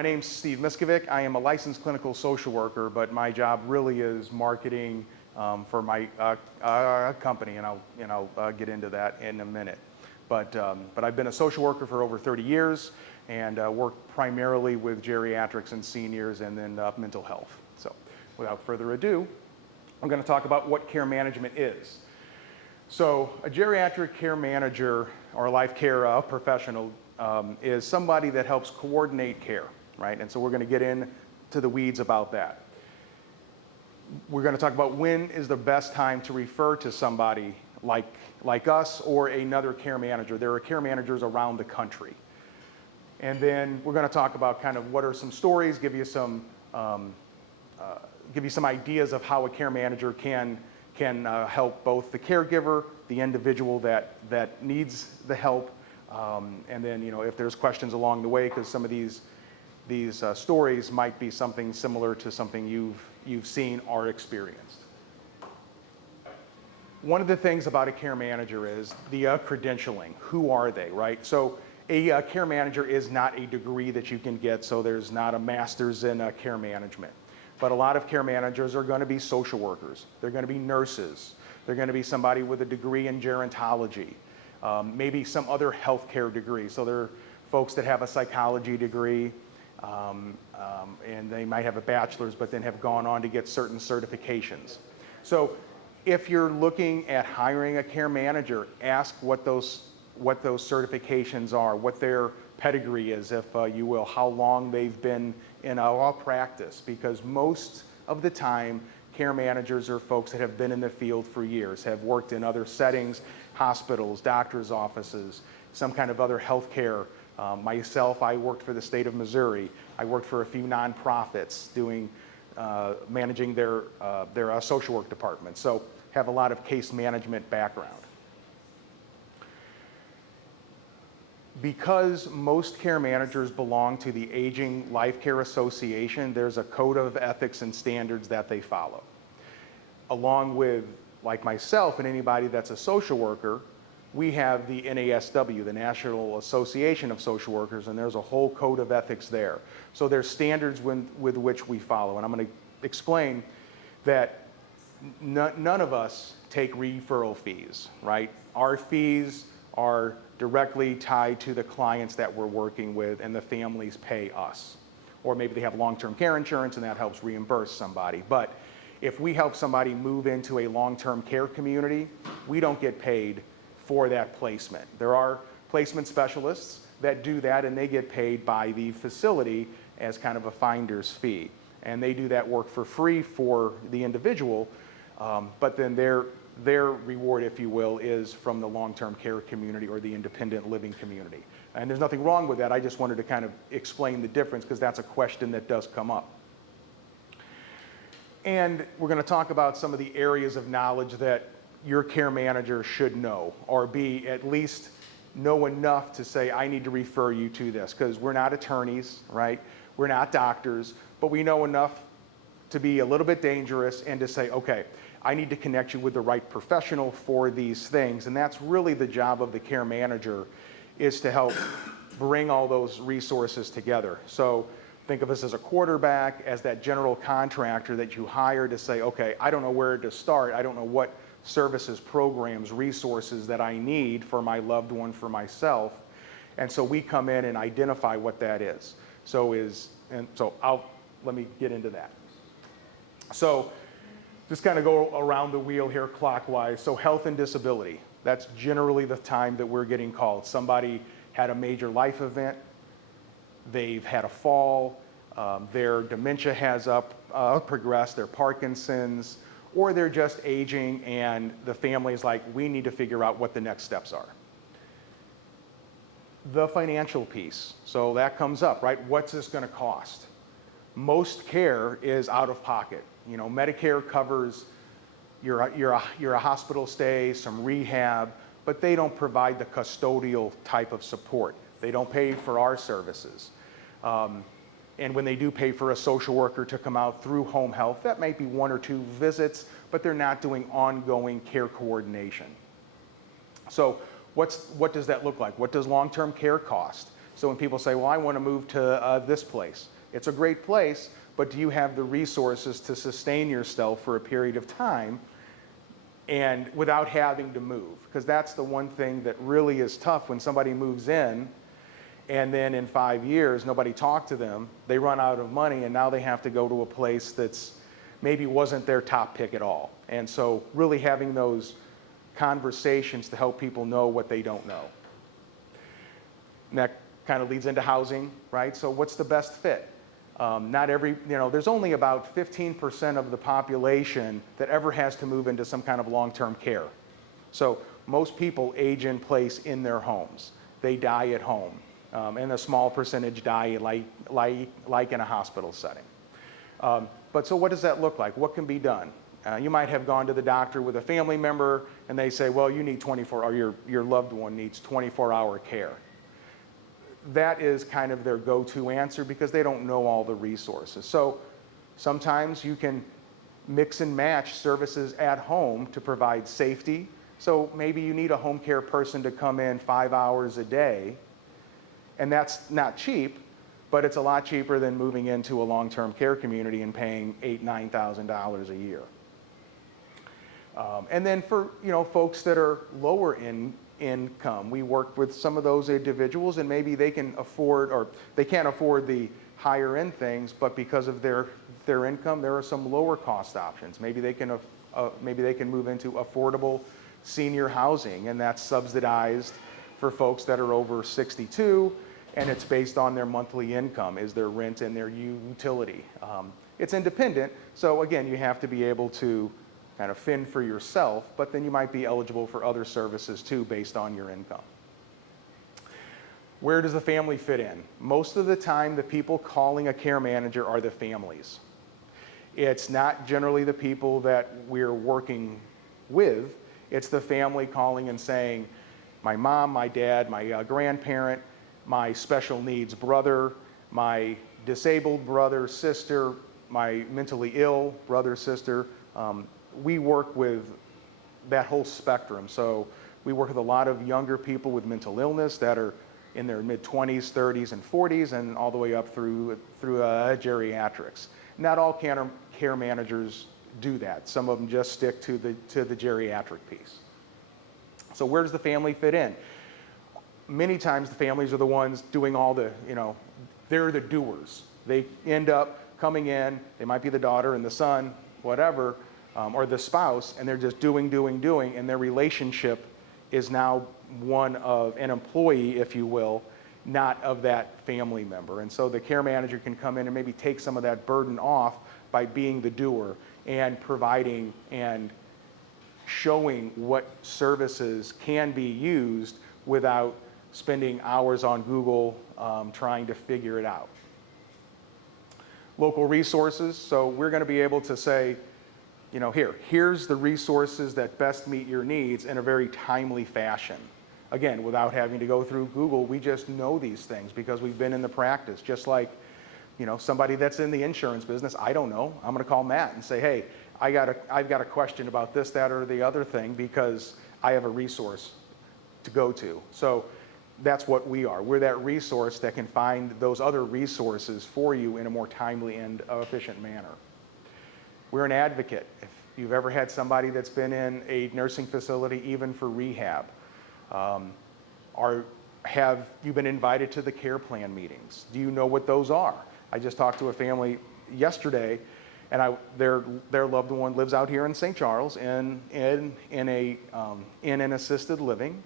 My name's Steve Miskovic. I am a licensed clinical social worker, but my job really is marketing for my company, and I'll get into that in a minute. But I've been a social worker for over 30 years and work primarily with geriatrics and seniors and then mental health. So without further ado, I'm going to talk about what care management is. So a geriatric care manager or a life care professional is somebody that helps coordinate care, right? And so we're going to get into the weeds about that. We're going to talk about when is the best time to refer to somebody like us or another care manager. There are care managers around the country. And then we're going to talk about kind of what are some stories, give you some ideas of how a care manager can help both the caregiver, the individual that needs the help, and then if there's questions along the way, because some of these stories might be something similar to something you've seen or experienced. One of the things about a care manager is the credentialing. Who are they, right? So a care manager is not a degree that you can get, so there's not a master's in care management. But a lot of care managers are going to be social workers. They're going to be nurses. They're going to be somebody with a degree in gerontology, maybe some other healthcare degree. So there are folks that have a psychology degree, and they might have a bachelor's, but then have gone on to get certain certifications. So if you're looking at hiring a care manager, ask what those certifications are, what their pedigree is, if you will, how long they've been in a practice, because most of the time care managers are folks that have been in the field for years, have worked in other settings, hospitals, doctors' offices, some kind of other healthcare. Myself, I worked for the state of Missouri. I worked for a few nonprofits managing their social work department, so have a lot of case management background. Because most care managers belong to the Aging Life Care Association, there's a code of ethics and standards that they follow. Along with, like myself and anybody that's a social worker, we have the NASW, the National Association of Social Workers, and there's a whole code of ethics there. So there's standards with which we follow, and I'm going to explain that none of us take referral fees, right? Our fees are directly tied to the clients that we're working with, and the families pay us. Or maybe they have long-term care insurance and that helps reimburse somebody. But if we help somebody move into a long-term care community, we don't get paid for that placement. There are placement specialists that do that, and they get paid by the facility as kind of a finder's fee. And they do that work for free for the individual, but then their reward, if you will, is from the long-term care community or the independent living community. And there's nothing wrong with that. I just wanted to kind of explain the difference, because that's a question that does come up. And we're going to talk about some of the areas of knowledge that your care manager should know, or be at least know enough to say, I need to refer you to this, because we're not attorneys, right? We're not doctors, but we know enough to be a little bit dangerous and to say, okay, I need to connect you with the right professional for these things. And that's really the job of the care manager, is to help bring all those resources together. So think of us as a quarterback, as that general contractor that you hire to say, okay, I don't know where to start. I don't know what services, programs, resources that I need for my loved one, for myself. And so we come in and identify what that is. Let me get into that. So just kind of go around the wheel here clockwise. So health and disability, that's generally the time that we're getting called. Somebody had a major life event, they've had a fall, their dementia has progressed, their Parkinson's, or they're just aging and the family is like, we need to figure out what the next steps are. The financial piece, so that comes up, right? What's this going to cost? Most care is out of pocket. Medicare covers your hospital stay, some rehab, but they don't provide the custodial type of support. They don't pay for our services. And when they do pay for a social worker to come out through home health, that might be 1 or 2 visits, but they're not doing ongoing care coordination. So what does that look like? What does long-term care cost? So when people say, well, I want to move to this place, it's a great place, but do you have the resources to sustain yourself for a period of time and without having to move? Because that's the one thing that really is tough when somebody moves in and then in 5 years, nobody talked to them, they run out of money, and now they have to go to a place that's maybe wasn't their top pick at all. And so really having those conversations to help people know what they don't know. And that kind of leads into housing, right? So what's the best fit? Not every, there's only about 15% of the population that ever has to move into some kind of long-term care. So most people age in place in their homes. They die at home. And a small percentage die like in a hospital setting. But so what does that look like? What can be done? You might have gone to the doctor with a family member and they say, well, you need 24, or your loved one needs 24-hour care. That is kind of their go-to answer because they don't know all the resources. So sometimes you can mix and match services at home to provide safety. So maybe you need a home care person to come in 5 hours a day, and that's not cheap, but it's a lot cheaper than moving into a long-term care community and paying $8,000, $9,000 a year. And then for folks that are lower in income, we work with some of those individuals, and maybe they can afford, or they can't afford the higher end things, but because of their income, there are some lower cost options. Maybe they can move into affordable senior housing, and that's subsidized for folks that are over 62, and it's based on their monthly income, is their rent and their utility. It's independent, so again, you have to be able to kind of fend for yourself, but then you might be eligible for other services too based on your income. Where does the family fit in? Most of the time, the people calling a care manager are the families. It's not generally the people that we're working with. It's the family calling and saying, my mom, my dad, my grandparent, my special needs brother, my disabled brother, sister, my mentally ill brother, sister. We work with that whole spectrum. So we work with a lot of younger people with mental illness that are in their mid-20s, 30s, and 40s, and all the way up through geriatrics. Not all care managers do that. Some of them just stick to the geriatric piece. So where does the family fit in? Many times the families are the ones doing all the, they're the doers. They end up coming in, they might be the daughter and the son, whatever, or the spouse, and they're just doing, and their relationship is now one of an employee, if you will, not of that family member. And so the care manager can come in and maybe take some of that burden off by being the doer and providing and showing what services can be used without spending hours on Google trying to figure it out. Local resources, so we're going to be able to say, here's the resources that best meet your needs in a very timely fashion. Again, without having to go through Google, we just know these things because we've been in the practice. Just like, somebody that's in the insurance business, I don't know. I'm going to call Matt and say, hey, I've got a question about this, that, or the other thing because I have a resource to go to. So that's what we are. We're that resource that can find those other resources for you in a more timely and efficient manner. We're an advocate. If you've ever had somebody that's been in a nursing facility, even for rehab, have you been invited to the care plan meetings? Do you know what those are? I just talked to a family yesterday, and their loved one lives out here in St. Charles in an assisted living.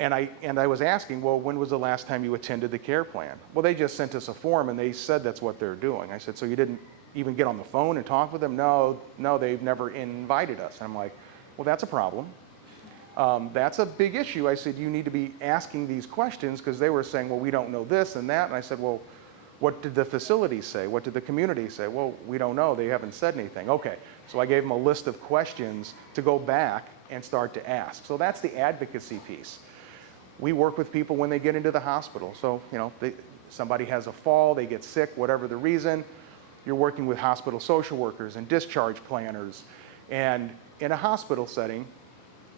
And I was asking, well, when was the last time you attended the care plan? Well, they just sent us a form and they said that's what they're doing. I said, so you didn't even get on the phone and talk with them? No, they've never invited us. And I'm like, well, that's a problem. That's a big issue. I said, you need to be asking these questions because they were saying, well, we don't know this and that. And I said, well, what did the facility say? What did the community say? Well, we don't know. They haven't said anything. Okay, so I gave them a list of questions to go back and start to ask. So that's the advocacy piece. We work with people when they get into the hospital. So, somebody has a fall, they get sick, whatever the reason, you're working with hospital social workers and discharge planners. And in a hospital setting,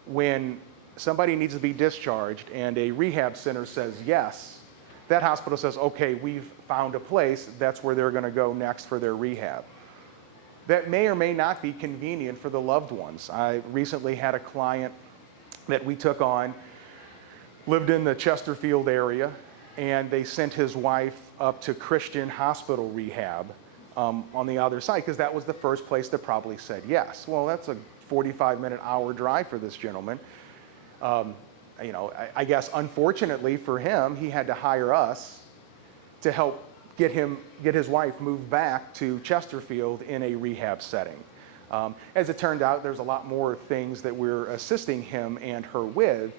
when somebody needs to be discharged and a rehab center says yes, that hospital says, okay, we've found a place, that's where they're going to go next for their rehab. That may or may not be convenient for the loved ones. I recently had a client that we took on, lived in the Chesterfield area, and they sent his wife up to Christian Hospital Rehab on the other side, because that was the first place that probably said yes. Well, that's a 45-minute hour drive for this gentleman. You know, I guess unfortunately for him, he had to hire us to help get his wife moved back to Chesterfield in a rehab setting. As it turned out, there's a lot more things that we're assisting him and her with,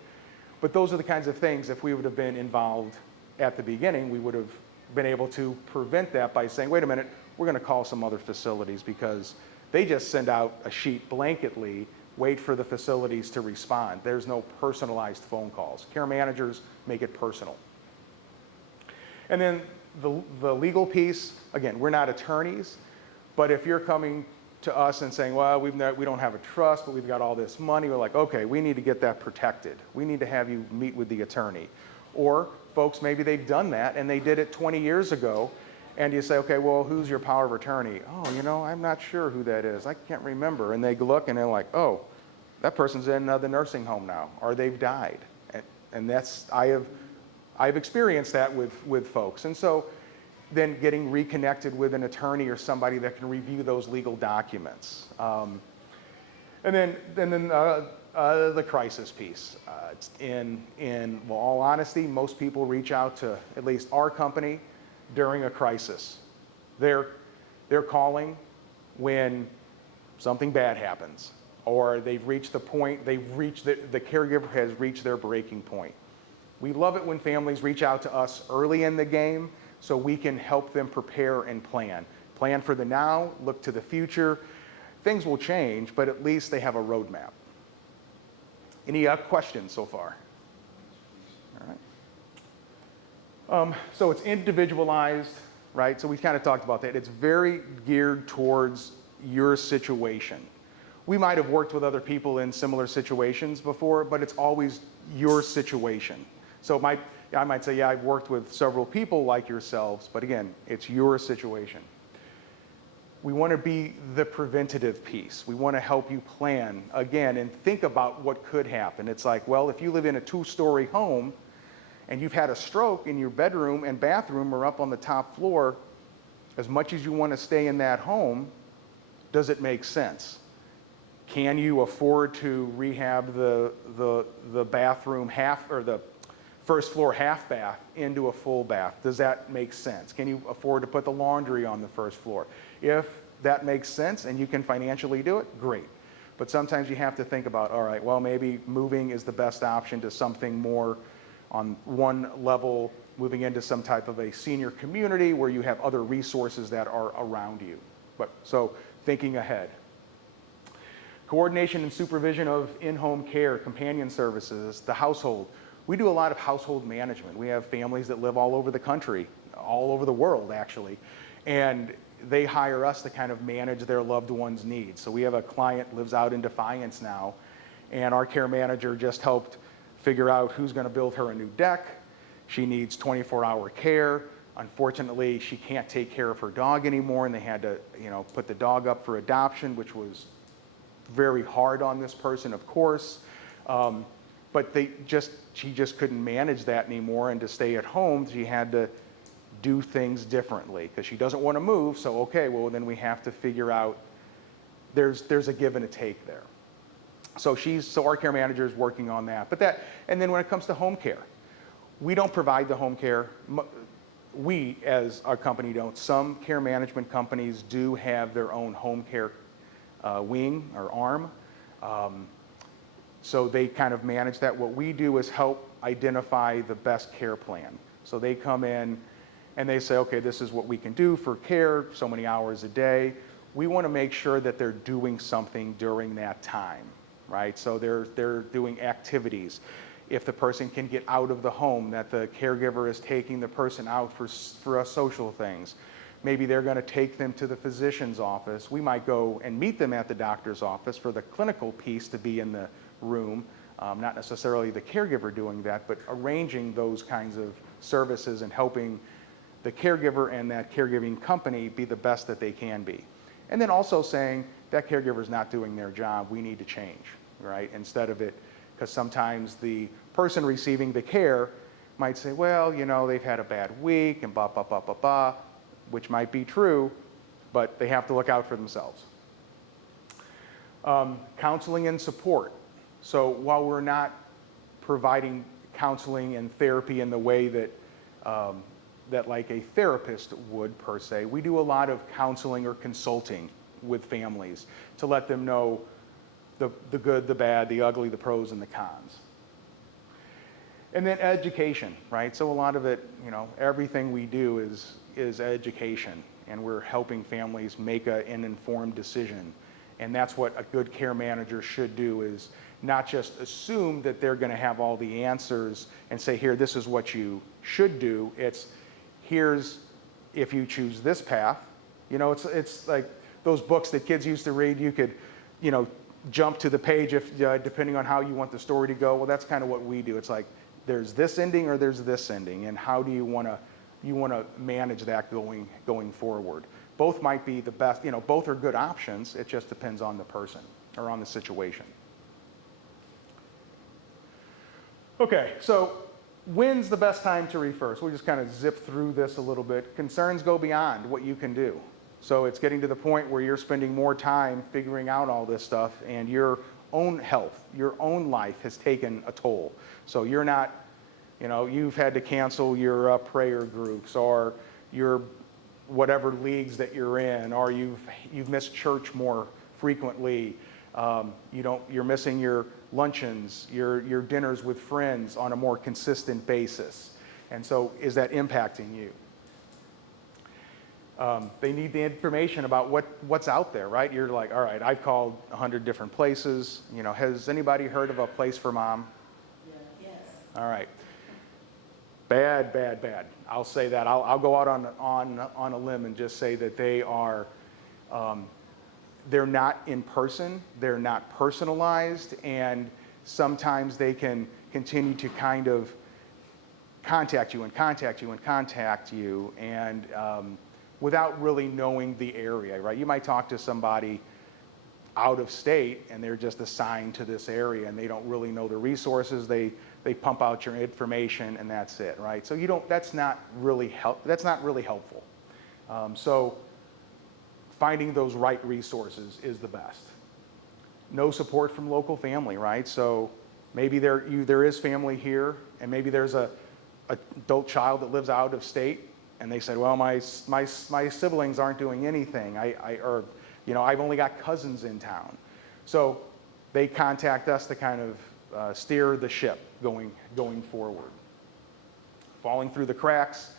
but those are the kinds of things, if we would have been involved at the beginning, we would have been able to prevent that by saying, wait a minute, we're going to call some other facilities, because they just send out a sheet blanketly, wait for the facilities to respond. There's no personalized phone calls. Care managers make it personal. And then the legal piece, again, we're not attorneys, but if you're coming to us and saying, well, we don't have a trust, but we've got all this money, we're like, okay, we need to get that protected. We need to have you meet with the attorney. Or folks, maybe they've done that and they did it 20 years ago, and you say, okay, well, who's your power of attorney? Oh, you know, I'm not sure who that is. I can't remember. And they look and they're like, oh, that person's in the nursing home now, or they've died. And that's, I've experienced that with folks. And so then getting reconnected with an attorney or somebody that can review those legal documents. And then the crisis piece. In all honesty, most people reach out to at least our company during a crisis. They're calling when something bad happens, or they've reached the point, the caregiver has reached their breaking point. We love it when families reach out to us early in the game so we can help them prepare and plan. Plan for the now, look to the future. Things will change, but at least they have a roadmap. Any questions so far? All right. So it's individualized, right? So we kind of talked about that. It's very geared towards your situation. We might have worked with other people in similar situations before, but it's always your situation. So I might say, yeah, I've worked with several people like yourselves, but again, it's your situation. We want to be the preventative piece. We want to help you plan, again, and think about what could happen. It's like, well, if you live in a 2-story home and you've had a stroke and your bedroom and bathroom are up on the top floor, as much as you want to stay in that home, does it make sense? Can you afford to rehab the bathroom half, or the first floor half bath into a full bath? Does that make sense? Can you afford to put the laundry on the first floor? If that makes sense and you can financially do it, great. But sometimes you have to think about, all right, well, maybe moving is the best option to something more on one level, moving into some type of a senior community where you have other resources that are around you. But so thinking ahead. Coordination and supervision of in-home care, companion services, the household. We do a lot of household management. We have families that live all over the country, all over the world actually, and they hire us to kind of manage their loved ones' needs. So we have a client lives out in Defiance now, and our care manager just helped figure out who's going to build her a new deck. She needs 24-hour care. Unfortunately, she can't take care of her dog anymore, and they had to, put the dog up for adoption, which was very hard on this person, of course. But she just couldn't manage that anymore, and to stay at home, she had to do things differently because she doesn't want to move. So, okay, well, then we have to figure out there's a give and a take there. So our care manager is working on that. And then when it comes to home care, we don't provide the home care. We, as our company, don't. Some care management companies do have their own home care wing or arm. So they kind of manage that. What we do is help identify the best care plan. So they come in and they say, okay, this is what we can do for care, so many hours a day. We want to make sure that they're doing something during that time, right? So they're doing activities. If the person can get out of the home, that the caregiver is taking the person out for social things. Maybe they're going to take them to the physician's office. We might go and meet them at the doctor's office for the clinical piece to be in the room, not necessarily the caregiver doing that, but arranging those kinds of services and helping the caregiver and that caregiving company be the best that they can be. And then also saying that caregiver's not doing their job, we need to change, right? Instead of it, because sometimes the person receiving the care might say, well, you know, they've had a bad week and blah, blah, blah, blah, blah, which might be true, but they have to look out for themselves. Counseling and support. So while we're not providing counseling and therapy in the way that that like a therapist would per se, we do a lot of counseling or consulting with families to let them know the good, the bad, the ugly, the pros and the cons. And then education, right? So a lot of it, you know, everything we do is education, and we're helping families make an informed decision. And that's what a good care manager should do, is not just assume that they're going to have all the answers and say, here, this is what you should do. It's, here's, if you choose this path, you know, it's like those books that kids used to read. You could, you know, jump to the page if depending on how you want the story to go. Well, that's kind of what we do. It's like, there's this ending or there's this ending, and how do you want to manage that going forward? Both might be the best, you know, both are good options. It just depends on the person or on the situation. Okay, so when's the best time to refer? So we'll just kind of zip through this a little bit. Concerns go beyond what you can do. So it's getting to the point where you're spending more time figuring out all this stuff, and your own health, your own life has taken a toll. So you're not, you know, you've had to cancel your prayer groups or your whatever leagues that you're in, or you've missed church more frequently. You're missing your luncheons, your dinners with friends on a more consistent basis. And so is that impacting you? They need the information about what's out there, right? You're like, all right, I've called 100 different places. You know, has anybody heard of a place for mom? Yes. All right. Bad, bad, bad. I'll say that. I'll go out on a limb and just say that they are, they're not in person, they're not personalized, and sometimes they can continue to kind of contact you, and without really knowing the area, right? You might talk to somebody out of state and they're just assigned to this area and they don't really know the resources. They pump out your information and that's it, right? So that's not really helpful. So finding those right resources is the best. No support from local family, right? So maybe there is family here, and maybe there's a adult child that lives out of state, and they said, well, my siblings aren't doing anything. I've only got cousins in town. So they contact us to kind of steer the ship going forward. Falling through the cracks,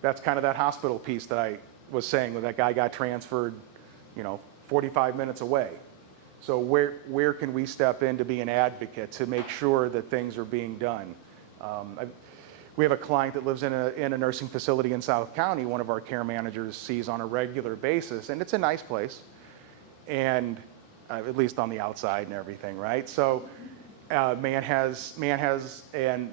that's kind of that hospital piece that I was saying, where that guy got transferred, 45 minutes away. So where can we step in to be an advocate to make sure that things are being done? We have a client that lives in a nursing facility in South County. One of our care managers sees on a regular basis, and it's a nice place, and at least on the outside and everything, right? So man has an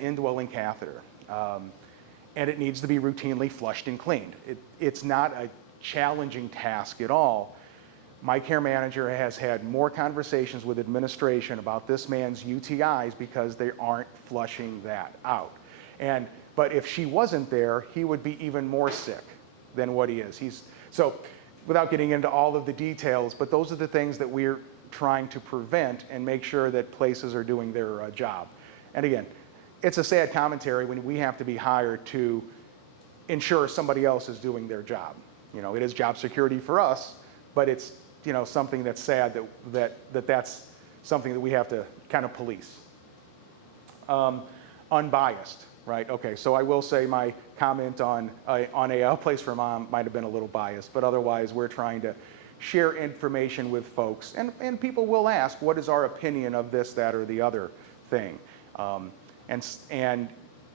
indwelling catheter, and it needs to be routinely flushed and cleaned. It's not a challenging task at all. My care manager has had more conversations with administration about this man's UTIs because they aren't flushing that out. But if she wasn't there, he would be even more sick than what he is. So without getting into all of the details, but those are the things that we're trying to prevent and make sure that places are doing their job. And again, it's a sad commentary when we have to be hired to ensure somebody else is doing their job. It is job security for us, but it's something that's sad that's something that we have to kind of police. Unbiased, right? Okay, so I will say my comment on a place for mom might have been a little biased, but otherwise we're trying to share information with folks, and people will ask, what is our opinion of this, that, or the other thing? And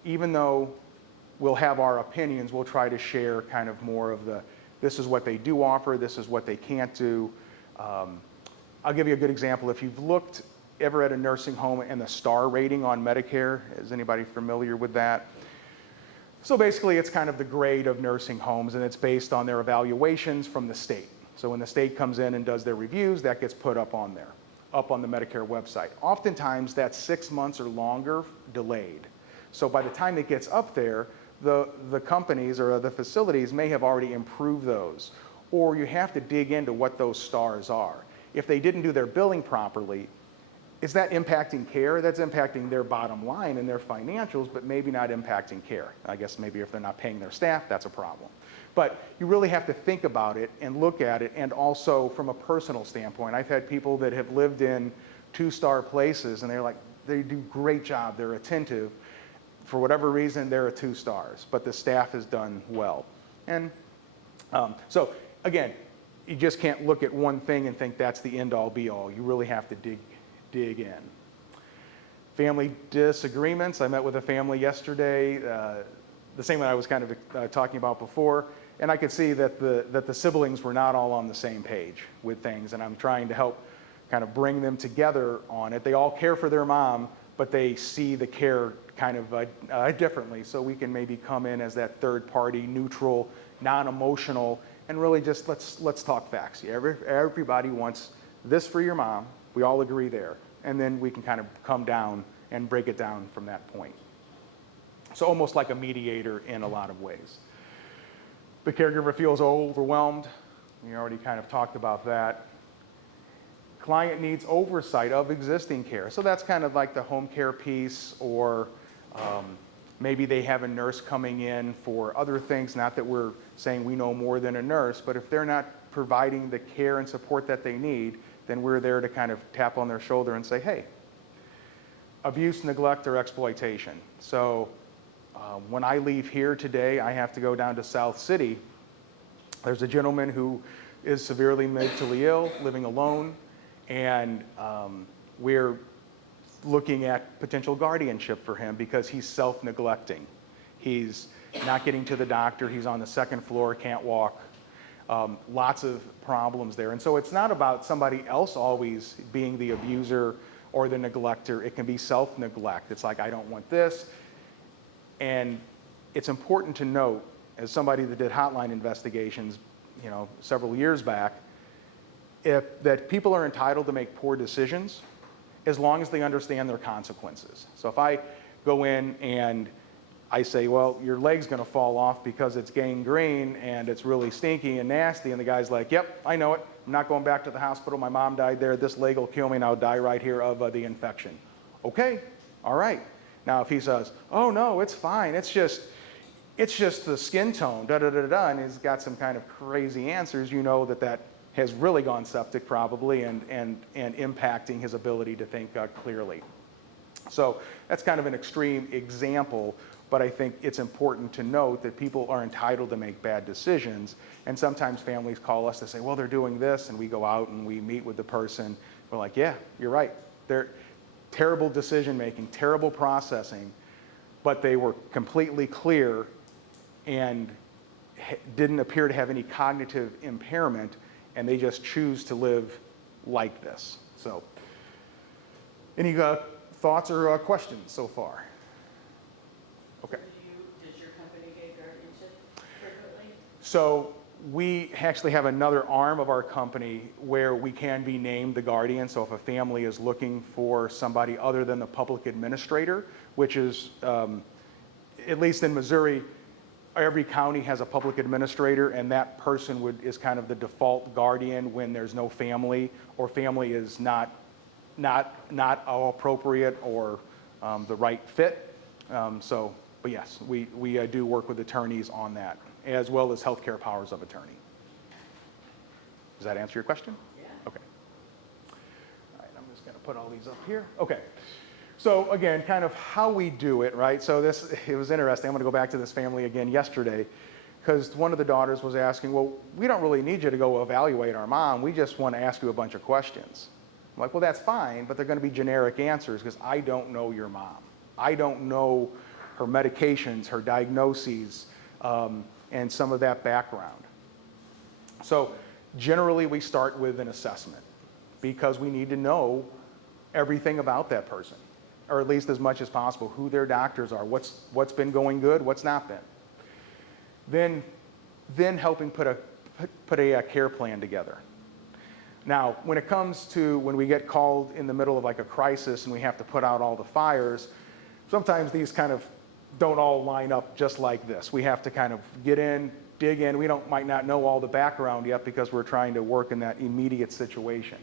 even though we'll have our opinions, we'll try to share kind of more of this is what they do offer, this is what they can't do. I'll give you a good example. If you've looked ever at a nursing home and the star rating on Medicare? Is anybody familiar with that? So basically, it's kind of the grade of nursing homes, and it's based on their evaluations from the state. So when the state comes in and does their reviews, that gets put up on there, up on the Medicare website. Oftentimes, that's 6 months or longer delayed. So by the time it gets up there, the companies or the facilities may have already improved those, or you have to dig into what those stars are. If they didn't do their billing properly, is that impacting care? That's impacting their bottom line and their financials, but maybe not impacting care. I guess maybe if they're not paying their staff, that's a problem. But you really have to think about it and look at it, and also from a personal standpoint. I've had people that have lived in 2-star places, and they're like, they do a great job, they're attentive. For whatever reason, they're a 2 stars, but the staff has done well. And so again, you just can't look at one thing and think that's the end-all be-all. You really have to dig in. Family disagreements. I met with a family yesterday, the same one I was kind of talking about before, and I could see that the siblings were not all on the same page with things, and I'm trying to help kind of bring them together on it. They all care for their mom, but they see the care kind of differently, so we can maybe come in as that third party, neutral, non-emotional, and really just let's talk facts. Everybody wants this for your mom. We all agree there. And then we can kind of come down and break it down from that point. So almost like a mediator in a lot of ways. The caregiver feels overwhelmed. We already kind of talked about that. Client needs oversight of existing care. So that's kind of like the home care piece, or maybe they have a nurse coming in for other things. Not that we're saying we know more than a nurse, but if they're not providing the care and support that they need, then we're there to kind of tap on their shoulder and say, hey, abuse, neglect, or exploitation. So when I leave here today, I have to go down to South City. There's a gentleman who is severely mentally ill, living alone, and we're looking at potential guardianship for him because he's self-neglecting. He's not getting to the doctor, he's on the 2nd floor, can't walk. Lots of problems there. And so it's not about somebody else always being the abuser or the neglector. It can be self-neglect. It's like, I don't want this. And it's important to note, as somebody that did hotline investigations, several years back, that people are entitled to make poor decisions as long as they understand their consequences. So if I go in and I say, well, your leg's going to fall off because it's gangrene and it's really stinky and nasty, and the guy's like, yep, I know it. I'm not going back to the hospital. My mom died there. This leg will kill me, and I'll die right here of the infection. Okay, all right. Now, if he says, oh, no, it's fine. It's just the skin tone, da-da-da-da, and he's got some kind of crazy answers, you know that has really gone septic probably and impacting his ability to think clearly. So that's kind of an extreme example, but I think it's important to note that people are entitled to make bad decisions, and sometimes families call us to say, well, they're doing this, and we go out and we meet with the person. We're like, yeah, you're right. They're terrible decision-making, terrible processing, but they were completely clear and didn't appear to have any cognitive impairment, and they just choose to live like this. So, any thoughts or questions so far? Okay. Does your company get guardianship frequently? So we actually have another arm of our company where we can be named the guardian. So if a family is looking for somebody other than the public administrator, which is, at least in Missouri, every county has a public administrator, and that person is kind of the default guardian when there's no family, or family is not all appropriate or the right fit. But yes, we do work with attorneys on that, as well as healthcare powers of attorney. Does that answer your question? Yeah. Okay. All right, I'm just going to put all these up here. Okay. So again, kind of how we do it, right? So it was interesting. I'm going to go back to this family again yesterday, because one of the daughters was asking, well, we don't really need you to go evaluate our mom. We just want to ask you a bunch of questions. I'm like, well, that's fine, but they're going to be generic answers because I don't know your mom. I don't know her medications, her diagnoses, and some of that background. So generally we start with an assessment because we need to know everything about that person, or at least as much as possible, who their doctors are, what's been going good, what's not been. Then helping put a care plan together. Now, when it comes to when we get called in the middle of like a crisis and we have to put out all the fires, sometimes these kind of don't all line up just like this. We have to kind of get in, dig in. We might not know all the background yet because we're trying to work in that immediate situation.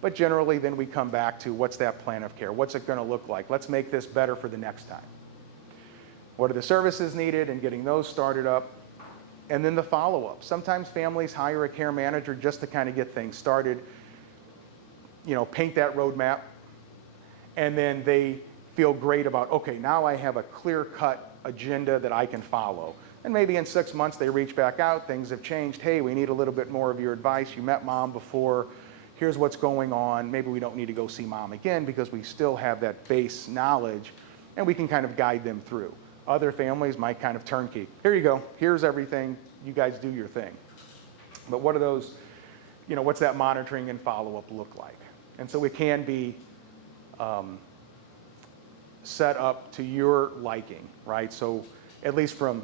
But generally, then we come back to what's that plan of care? What's it going to look like? Let's make this better for the next time. What are the services needed and getting those started up? And then the follow-up. Sometimes families hire a care manager just to kind of get things started, paint that roadmap, and then they feel great about, okay, now I have a clear-cut agenda that I can follow. And maybe in 6 months they reach back out, things have changed, hey, we need a little bit more of your advice, you met mom before, here's what's going on, maybe we don't need to go see mom again because we still have that base knowledge, and we can kind of guide them through. Other families might kind of turnkey. Here you go. Here's everything. You guys do your thing. But what are those, what's that monitoring and follow-up look like? And so it can be set up to your liking, right? So at least from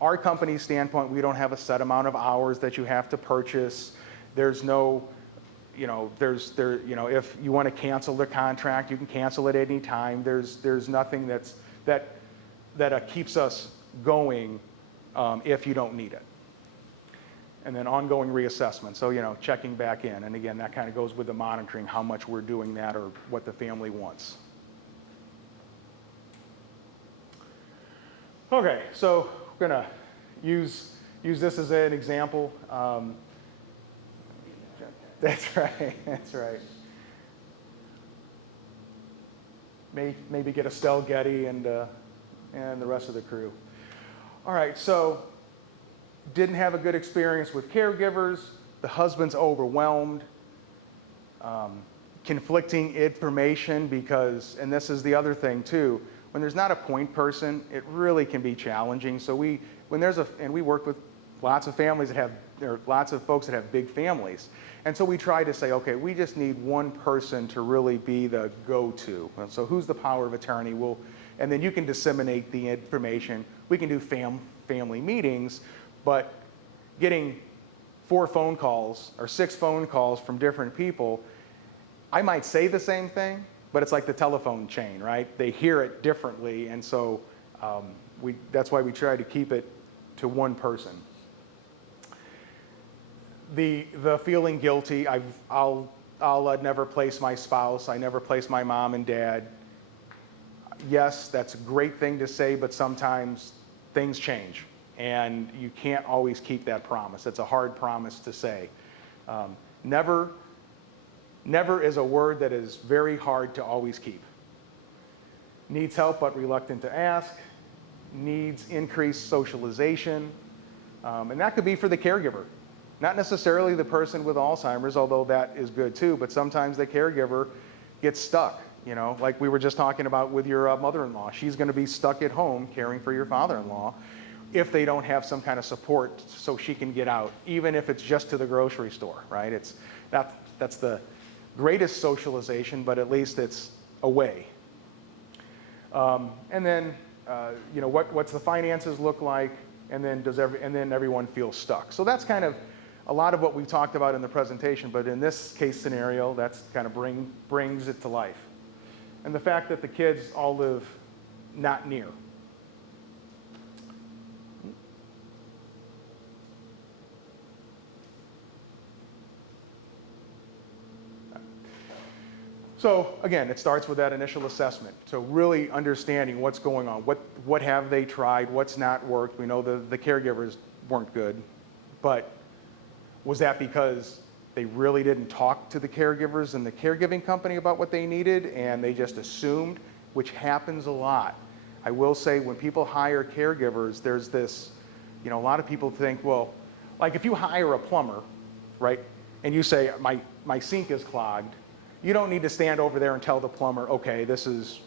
our company's standpoint, we don't have a set amount of hours that you have to purchase. There's no, if you want to cancel the contract, you can cancel it at any time. There's nothing that keeps us going if you don't need it. And then ongoing reassessment, so checking back in. And again, that kind of goes with the monitoring, how much we're doing that or what the family wants. Okay, so we're going to use this as an example. That's right, that's right. Maybe get Estelle Getty and the rest of the crew. All right, so didn't have a good experience with caregivers. The husband's overwhelmed. Conflicting information because, and this is the other thing too, when there's not a point person, it really can be challenging. So we work with lots of families there are lots of folks that have big families. And so we try to say, okay, we just need one person to really be the go-to. And so who's the power of attorney? And then you can disseminate the information. We can do family meetings, but getting 4 phone calls or 6 phone calls from different people, I might say the same thing, but it's like the telephone chain, right? They hear it differently, and so that's why we try to keep it to one person. The feeling guilty, I'll never place my spouse, I never place my mom and dad. Yes, that's a great thing to say, but sometimes things change, and you can't always keep that promise. It's a hard promise to say. Never is a word that is very hard to always keep. Needs help but reluctant to ask. Needs increased socialization. And that could be for the caregiver. Not necessarily the person with Alzheimer's, although that is good too, but sometimes the caregiver gets stuck. Like we were just talking about with your mother-in-law. She's going to be stuck at home caring for your father-in-law if they don't have some kind of support so she can get out, even if it's just to the grocery store, right? That's the greatest socialization, but at least it's a way. And then, what's the finances look like, and then everyone feels stuck. So that's kind of a lot of what we talked about in the presentation, but in this case scenario, that's kind of brings it to life. And the fact that the kids all live not near. So again, it starts with that initial assessment. So really understanding what's going on, what have they tried, what's not worked. We know the caregivers weren't good, but was that because they really didn't talk to the caregivers and the caregiving company about what they needed and they just assumed, which happens a lot. I will say when people hire caregivers, there's this, a lot of people think, well, like if you hire a plumber, right, and you say, my sink is clogged, you don't need to stand over there and tell the plumber, okay, this is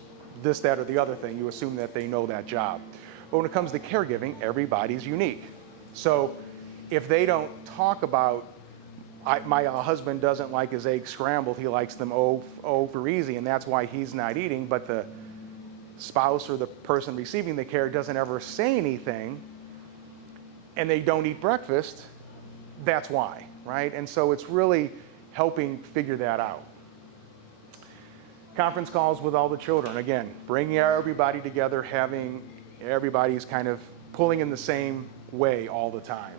this, that, or the other thing. You assume that they know that job. But when it comes to caregiving, everybody's unique. So if they don't talk about my husband doesn't like his eggs scrambled. He likes them over easy, and that's why he's not eating. But the spouse or the person receiving the care doesn't ever say anything, and they don't eat breakfast. That's why, right? And so it's really helping figure that out. Conference calls with all the children. Again, bringing everybody together, having everybody's kind of pulling in the same way all the time.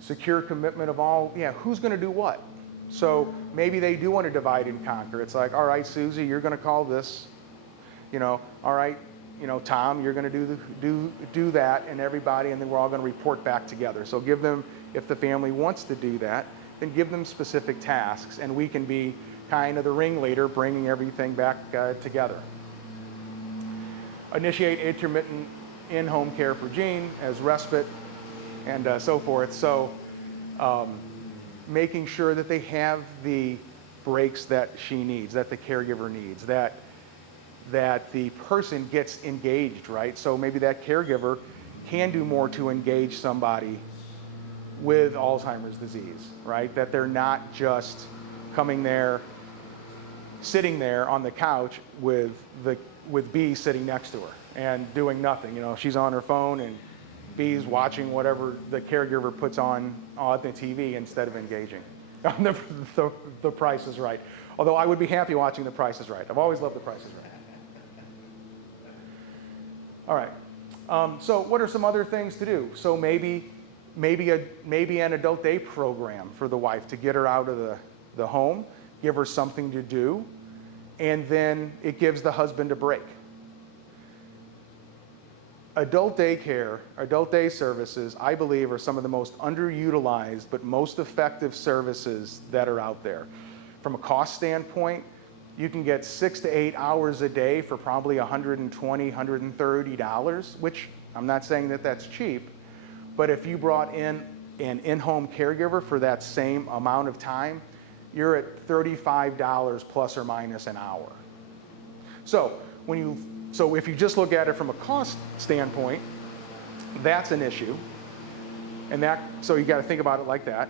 Secure commitment of all, who's going to do what? So maybe they do want to divide and conquer. It's like, all right, Susie, you're going to call this, all right, Tom, you're going to do that, and everybody, and then we're all going to report back together. So give them, if the family wants to do that, then give them specific tasks, and we can be kind of the ringleader, bringing everything back together. Initiate intermittent in-home care for Jean as respite and so forth. So making sure that they have the breaks that she needs, that the caregiver needs, that the person gets engaged, right? So maybe that caregiver can do more to engage somebody with Alzheimer's disease, right? That they're not just coming there, sitting there on the couch with B sitting next to her and doing nothing. She's on her phone and B's watching whatever the caregiver puts on the TV instead of engaging. The Price is Right. Although I would be happy watching The Price is Right. I've always loved The Price is Right. All right. So what are some other things to do? So maybe an adult day program for the wife to get her out of the home, give her something to do, and then it gives the husband a break. Adult daycare, adult day services, I believe, are some of the most underutilized but most effective services that are out there. From a cost standpoint, you can get 6 to 8 hours a day for probably $120, $130, which I'm not saying that that's cheap, but if you brought in an in-home caregiver for that same amount of time, you're at $35 plus or minus an hour. So if you just look at it from a cost standpoint, that's an issue. So you got to think about it like that.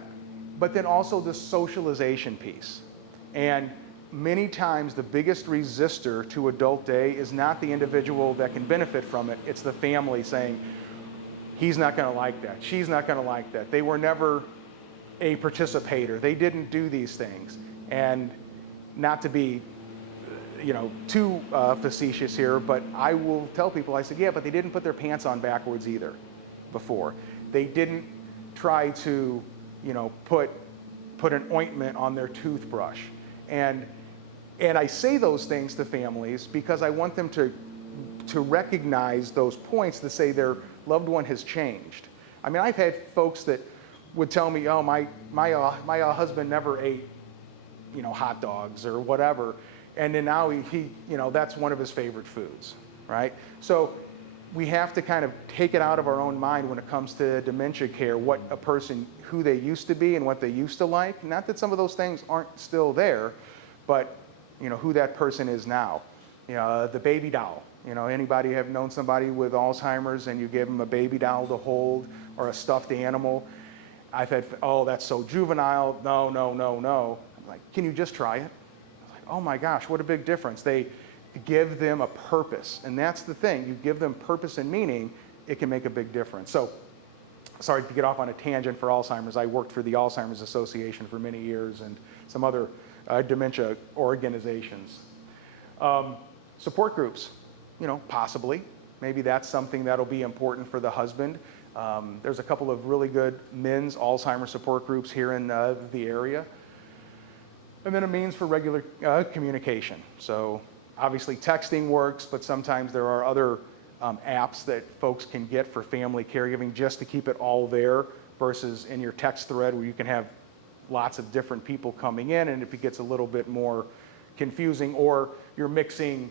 But then also the socialization piece. And many times the biggest resistor to adult day is not the individual that can benefit from it. It's the family saying, he's not going to like that. She's not going to like that. They were never a participator. They didn't do these things. And not to be too facetious here, but I will tell people, I said, yeah, but they didn't put their pants on backwards either before. They didn't try to, put an ointment on their toothbrush. And I say those things to families because I want them to recognize those points to say their loved one has changed. I mean, I've had folks that would tell me, oh, my husband never ate, hot dogs or whatever. And then now he that's one of his favorite foods, right? So we have to kind of take it out of our own mind when it comes to dementia care, what a person, who they used to be and what they used to like. Not that some of those things aren't still there, but who that person is now. The baby doll. Anybody have known somebody with Alzheimer's and you give them a baby doll to hold or a stuffed animal? I've had, oh, that's so juvenile. No. I'm like, can you just try it? Oh my gosh, what a big difference. They give them a purpose. And that's the thing. You give them purpose and meaning, it can make a big difference. So, sorry to get off on a tangent for Alzheimer's. I worked for the Alzheimer's Association for many years and some other dementia organizations. Support groups, possibly. Maybe that's something that'll be important for the husband. There's a couple of really good men's Alzheimer's support groups here in the area. And then a means for regular communication. So obviously texting works, but sometimes there are other apps that folks can get for family caregiving just to keep it all there versus in your text thread where you can have lots of different people coming in, and if it gets a little bit more confusing, or you're mixing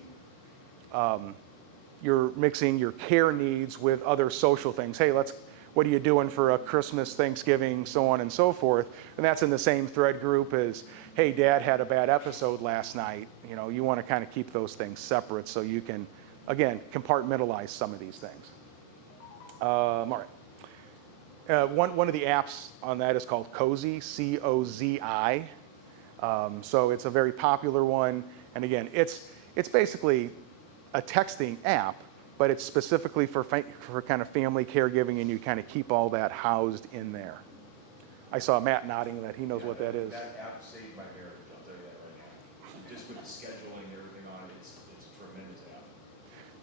your care needs with other social things. Hey, what are you doing for a Christmas, Thanksgiving, so on and so forth? And that's in the same thread group as, hey, Dad had a bad episode last night. You want to kind of keep those things separate so you can, again, compartmentalize some of these things. All right. One of the apps on that is called Cozy, C-O-Z-I. So it's a very popular one. And again, it's basically a texting app, but it's specifically for kind of family caregiving, and you kind of keep all that housed in there. I saw Matt nodding that he knows what that is. That app saved my marriage, I'll tell you that right now. Just with the scheduling and everything on it, it's a tremendous app.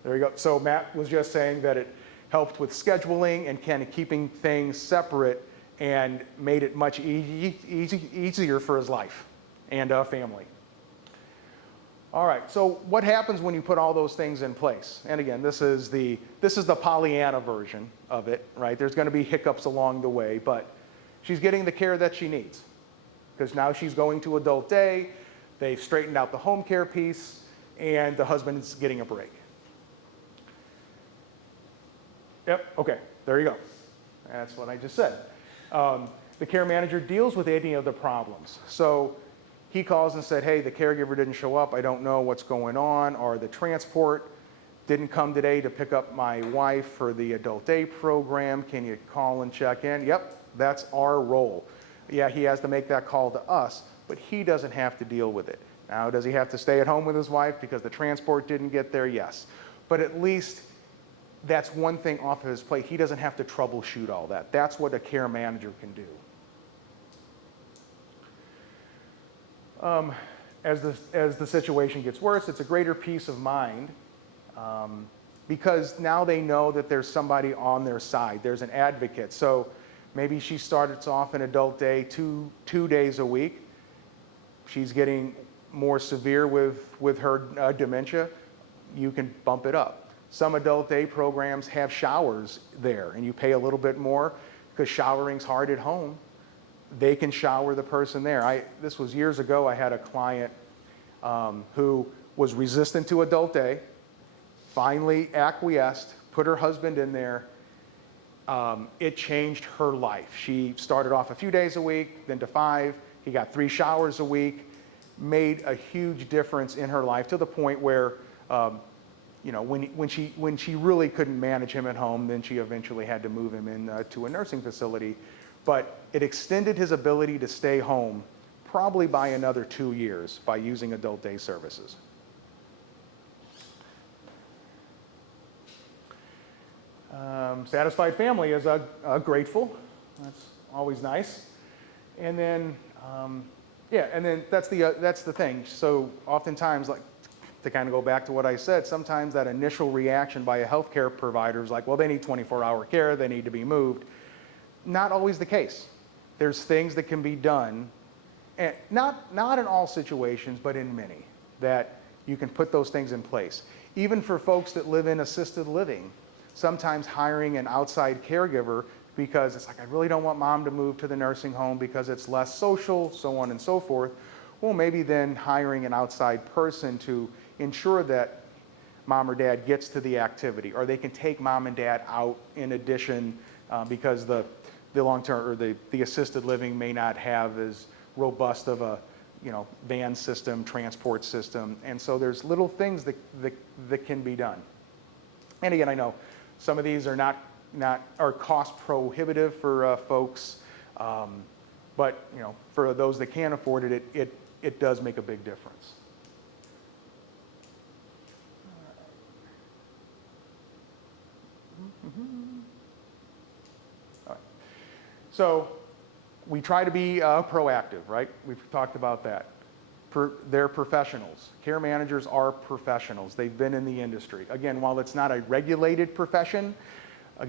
There you go. So Matt was just saying that it helped with scheduling and kind of keeping things separate and made it much easier for his life and family. All right, so what happens when you put all those things in place? And again, this is the Pollyanna version of it, right? There's going to be hiccups along the way, but she's getting the care that she needs because now she's going to adult day, they've straightened out the home care piece, and the husband's getting a break. Yep, okay, there you go. That's what I just said. The care manager deals with any of the problems. So he calls and said, hey, the caregiver didn't show up, I don't know what's going on, or the transport didn't come today to pick up my wife for the adult day program, can you call and check in? Yep, that's our role. Yeah, he has to make that call to us, but he doesn't have to deal with it. Now, does he have to stay at home with his wife because the transport didn't get there? Yes. But at least that's one thing off of his plate. He doesn't have to troubleshoot all that. That's what a care manager can do. As the situation gets worse, it's a greater peace of mind because now they know that there's somebody on their side. There's an advocate. So maybe she starts off an adult day two days a week. She's getting more severe with her dementia. You can bump it up. Some adult day programs have showers there, and you pay a little bit more because showering's hard at home. They can shower the person there. This was years ago. I had a client who was resistant to adult day, finally acquiesced, put her husband in there. It changed her life. She started off a few days a week, then to 5. He got 3 showers a week, made a huge difference in her life to the point where, when she really couldn't manage him at home, then she eventually had to move him in to a nursing facility. But it extended his ability to stay home probably by another 2 years by using adult day services. Satisfied family is grateful. That's always nice. And then, and then that's the thing. So oftentimes, like, to kind of go back to what I said, sometimes that initial reaction by a healthcare provider is like, well, they need 24-hour care, they need to be moved. Not always the case. There's things that can be done, and not in all situations, but in many, that you can put those things in place. Even for folks that live in assisted living, sometimes hiring an outside caregiver because it's like, I really don't want mom to move to the nursing home because it's less social, so on and so forth. Well, maybe then hiring an outside person to ensure that mom or dad gets to the activity, or they can take mom and dad out in addition because the long-term or the assisted living may not have as robust of a van system, transport system, and so there's little things that can be done. And again, I know some of these are are cost prohibitive for folks, but for those that can't afford it, it does make a big difference. All right. So we try to be proactive, right? We've talked about that. They're professionals. Care managers are professionals. They've been in the industry. Again, while it's not a regulated profession,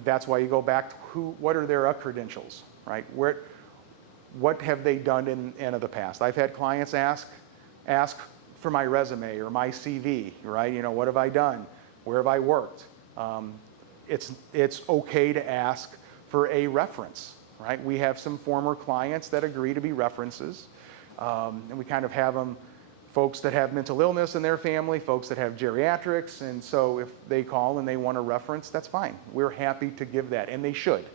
that's why you go back to what are their credentials, right? What have they done in the past? I've had clients ask for my resume or my CV, right? What have I done? Where have I worked? It's okay to ask for a reference, right? We have some former clients that agree to be references, and we kind of have them, folks that have mental illness in their family, folks that have geriatrics, and so if they call and they want a reference, that's fine. We're happy to give that, and they should,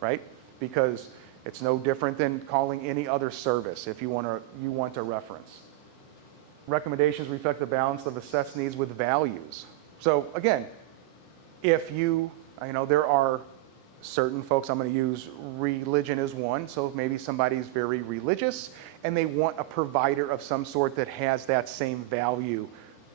right? Because it's no different than calling any other service if you want a reference. Recommendations reflect the balance of assessed needs with values. So again, if there are certain folks, I'm going to use religion as one. So maybe somebody's very religious and they want a provider of some sort that has that same value.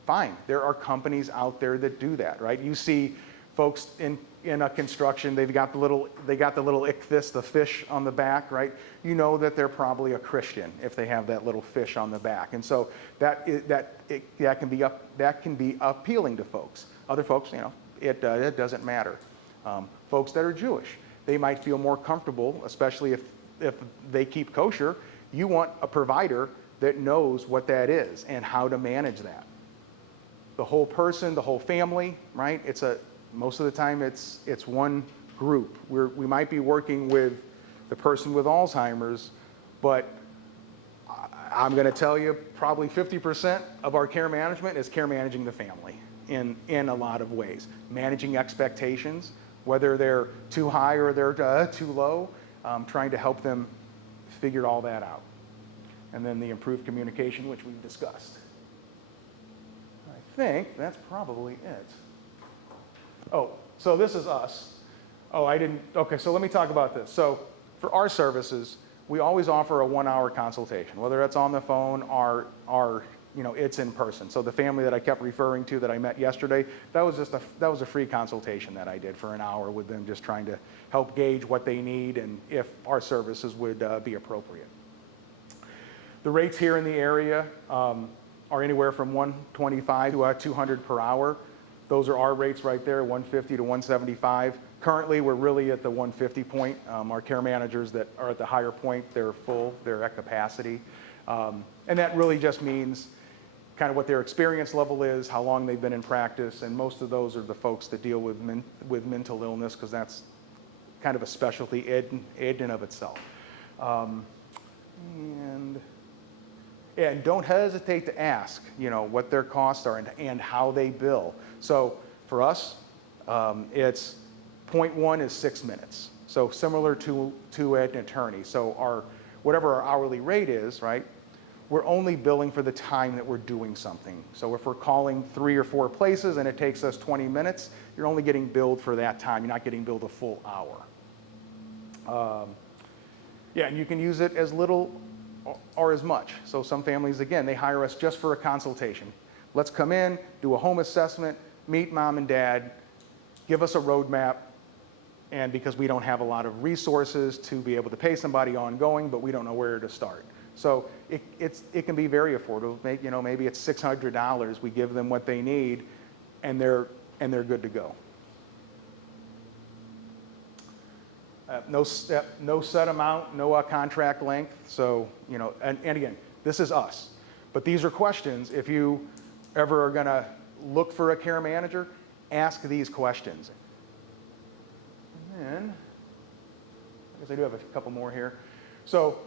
Fine, there are companies out there that do that, right? You see folks in a construction, they got the little ichthys, the fish on the back, right? You know that they're probably a Christian if they have that little fish on the back, and so that can be appealing to folks. Other folks, it doesn't matter. Folks that are Jewish, they might feel more comfortable, especially if they keep kosher. You want a provider that knows what that is and how to manage that. The whole person, the whole family, right? Most of the time it's one group. We might be working with the person with Alzheimer's, but I'm going to tell you probably 50% of our care management is care managing the family in a lot of ways. Managing expectations, whether they're too high or they're too low, trying to help them figure all that out. And then the improved communication, which we've discussed. I think that's probably it. Oh, so this is us. Okay, so let me talk about this. So for our services, we always offer a 1-hour consultation, whether that's on the phone or it's in person. So the family that I kept referring to that I met yesterday, that was a free consultation that I did for an hour with them, just trying to help gauge what they need and if our services would be appropriate. The rates here in the area are anywhere from $125 to $200 per hour. Those are our rates right there, $150 to $175. Currently, we're really at the $150 point. Our care managers that are at the higher point, they're full, they're at capacity. And that really just means kind of what their experience level is, how long they've been in practice, and most of those are the folks that deal with mental illness, because that's kind of a specialty in and of itself. And don't hesitate to ask, what their costs are and how they bill. So for us, it's 0.1 is 6 minutes. So similar to an attorney. So whatever our hourly rate is, right, we're only billing for the time that we're doing something. So if we're calling 3 or 4 places and it takes us 20 minutes, you're only getting billed for that time. You're not getting billed a full hour. And you can use it as little or as much. So some families, again, they hire us just for a consultation. Let's come in, do a home assessment, meet mom and dad, give us a roadmap, and because we don't have a lot of resources to be able to pay somebody ongoing, but we don't know where to start. So it can be very affordable. Maybe it's $600. We give them what they need, and they're good to go. No set amount, no contract length. So, and again, this is us. But these are questions. If you ever are going to look for a care manager, ask these questions. And then, I guess I do have a couple more here. So,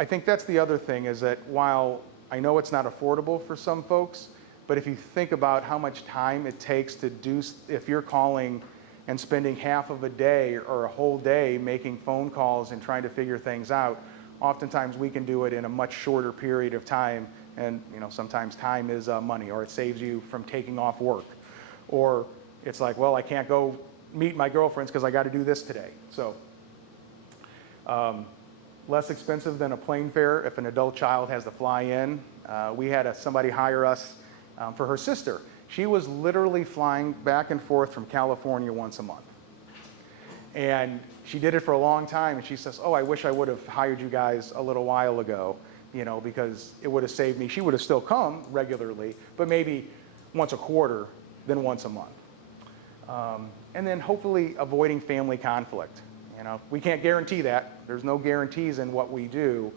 I think that's the other thing is that while I know it's not affordable for some folks, but if you think about how much time it takes to do, if you're calling and spending half of a day or a whole day making phone calls and trying to figure things out, oftentimes we can do it in a much shorter period of time. And sometimes time is money, or it saves you from taking off work. Or it's like, well, I can't go meet my girlfriends because I got to do this today. So less expensive than a plane fare if an adult child has to fly in. We had somebody hire us for her sister. She was literally flying back and forth from California once a month. And she did it for a long time, and she says, I wish I would have hired you guys a little while ago, because it would have saved me. She would have still come regularly, but maybe once a quarter, then once a month. And then hopefully avoiding family conflict. We can't guarantee that. There's no guarantees in what we do,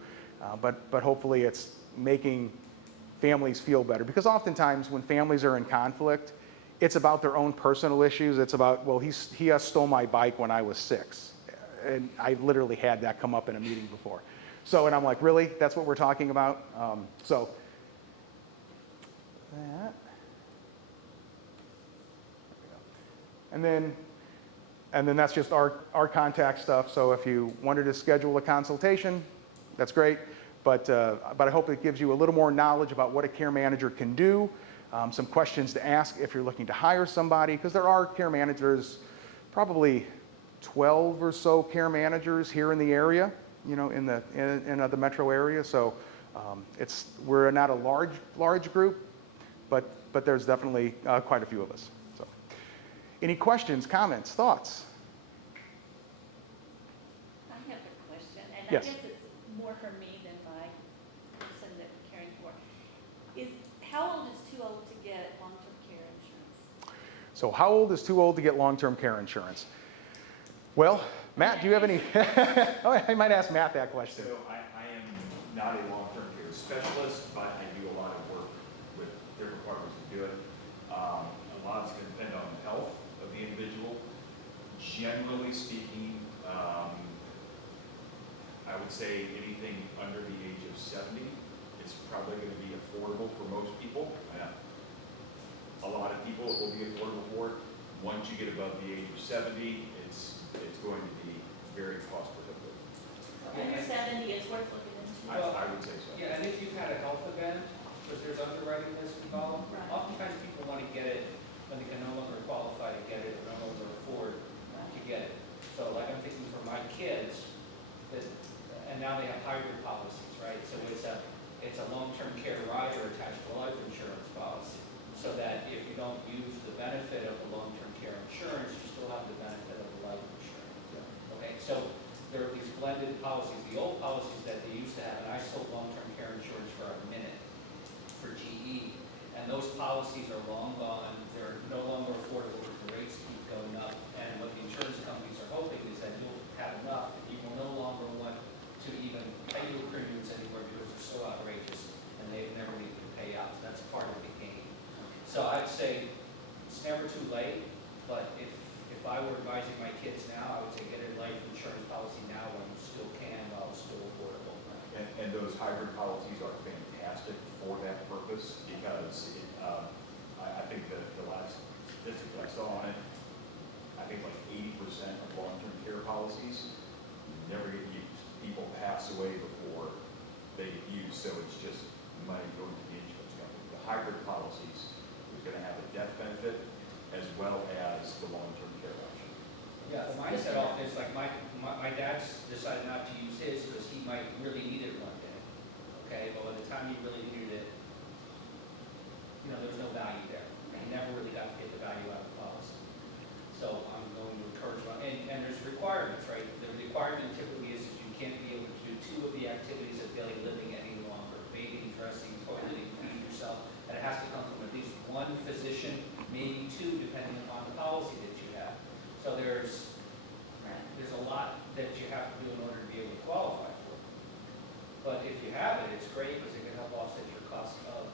but hopefully it's making families feel better. Because oftentimes when families are in conflict, it's about their own personal issues. It's about, well, he stole my bike when I was 6. And I literally had that come up in a meeting before. So, and I'm like, really? That's what we're talking about? So, that. And then that's just our contact stuff. So if you wanted to schedule a consultation, that's great. But I hope it gives you a little more knowledge about what a care manager can do, some questions to ask if you're looking to hire somebody, because there are care managers, probably 12 or so care managers here in the area, you know, in the metro area. So we're not a large group, but there's definitely quite a few of us. So, any questions, comments, thoughts? I have a question, and Yes. I guess it's more for me than my person that we're caring for. How old is too old to get long-term care insurance? So how old is too old to get long-term care insurance? Well, Matt, do you have any? Oh, I might ask Matt that question. So I am not a long-term care specialist, but I do a lot of work with different partners who do it. A lot is going to depend on the health of the individual. Generally speaking, I would say anything under the age of 70 is probably going to be affordable for most people. A lot of people it will be affordable for. Once you get above the age of 70, it's going to be very cost prohibitive. Under 70 is worth looking into. I would say so. Yeah, and if you've had a health event, because there's underwriting that's involved, Right. oftentimes people want to get it when they can no longer qualify to get it, or no longer afford to get it. So like I'm thinking for my kids, and now they have hybrid policies, right? So it's a long-term care rider attached to a life insurance policy, so that if you don't use the benefit of the long-term care insurance, you still have the benefit of the life insurance. Okay, so there are these blended policies, the old policies that they used to have, and I sold long-term care insurance for a minute for GE, and those policies are long gone. They're no longer affordable because the rates keep going up, and what the insurance companies are hoping is that you'll have enough that you will no longer want to even pay your premiums anymore because they're so outrageous, and they've never needed to pay out. So that's part of the game. So I'd say it's never too late, but if I were advising my kids now, I would say get a life insurance policy now when you still can, while it's still affordable. And those hybrid policies are fantastic for that purpose because I think that the last statistic I saw on it, I think like 80% of long-term care policies never get used. People pass away before they get used, so it's just money going to the insurance company. The hybrid policies is going to have a death benefit as well as the long-term care option. Yeah, the mindset often is like my dad's decided not to use his because he might really need it one day. Okay, but by the time he really needed it, you know, there was no value there. He never really got to get the value out of the policy. So I'm going to encourage one, and there's requirements, right? The requirement typically is you can't be able to do 2 of the activities of daily living any longer: bathing, dressing, toileting, feeding yourself. And it has to come from at least 1 physician, maybe 2, depending upon the policy that you have. So there's a lot that you have to do in order to be able to qualify for it. But if you have it, it's great because it can help offset your cost of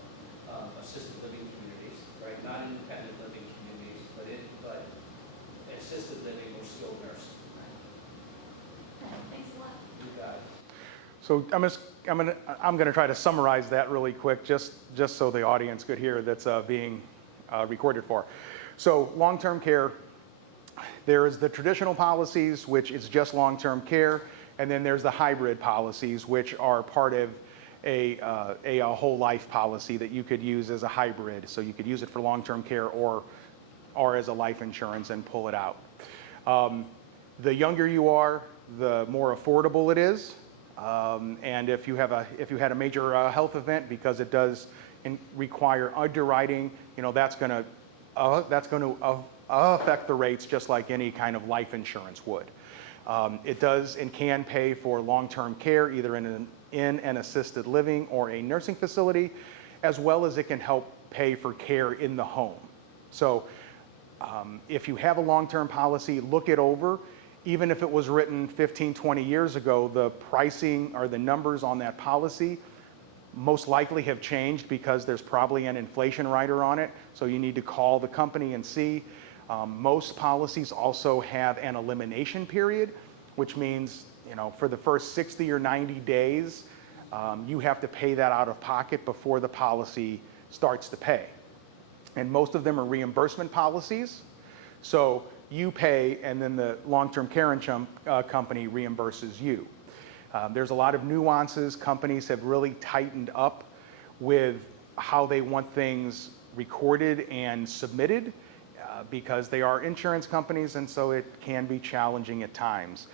assisted living communities, right? Not independent living communities, but assisted living or skilled nursing. Thanks a lot. You got it. So I'm gonna try to summarize that really quick, just so the audience could hear that's being recorded for. So long-term care, there is the traditional policies, which is just long-term care, and then there's the hybrid policies, which are part of a whole life policy that you could use as a hybrid. So you could use it for long-term care or as a life insurance and pull it out. The younger you are, the more affordable it is. And if you had a major health event, because it does require underwriting, you know, that's going to affect the rates just like any kind of life insurance would. It does and can pay for long-term care, either in an assisted living or a nursing facility, as well as it can help pay for care in the home. So if you have a long-term policy, look it over. Even if it was written 15, 20 years ago, the pricing or the numbers on that policy most likely have changed because there's probably an inflation rider on it. So you need to call the company and see. Most policies also have an elimination period, which means, you know, for the first 60 or 90 days, you have to pay that out of pocket before the policy starts to pay. And most of them are reimbursement policies. So you pay, and then the long-term care insurance company reimburses you. There's a lot of nuances. Companies have really tightened up with how they want things recorded and submitted. because they are insurance companies, and so it can be challenging at times.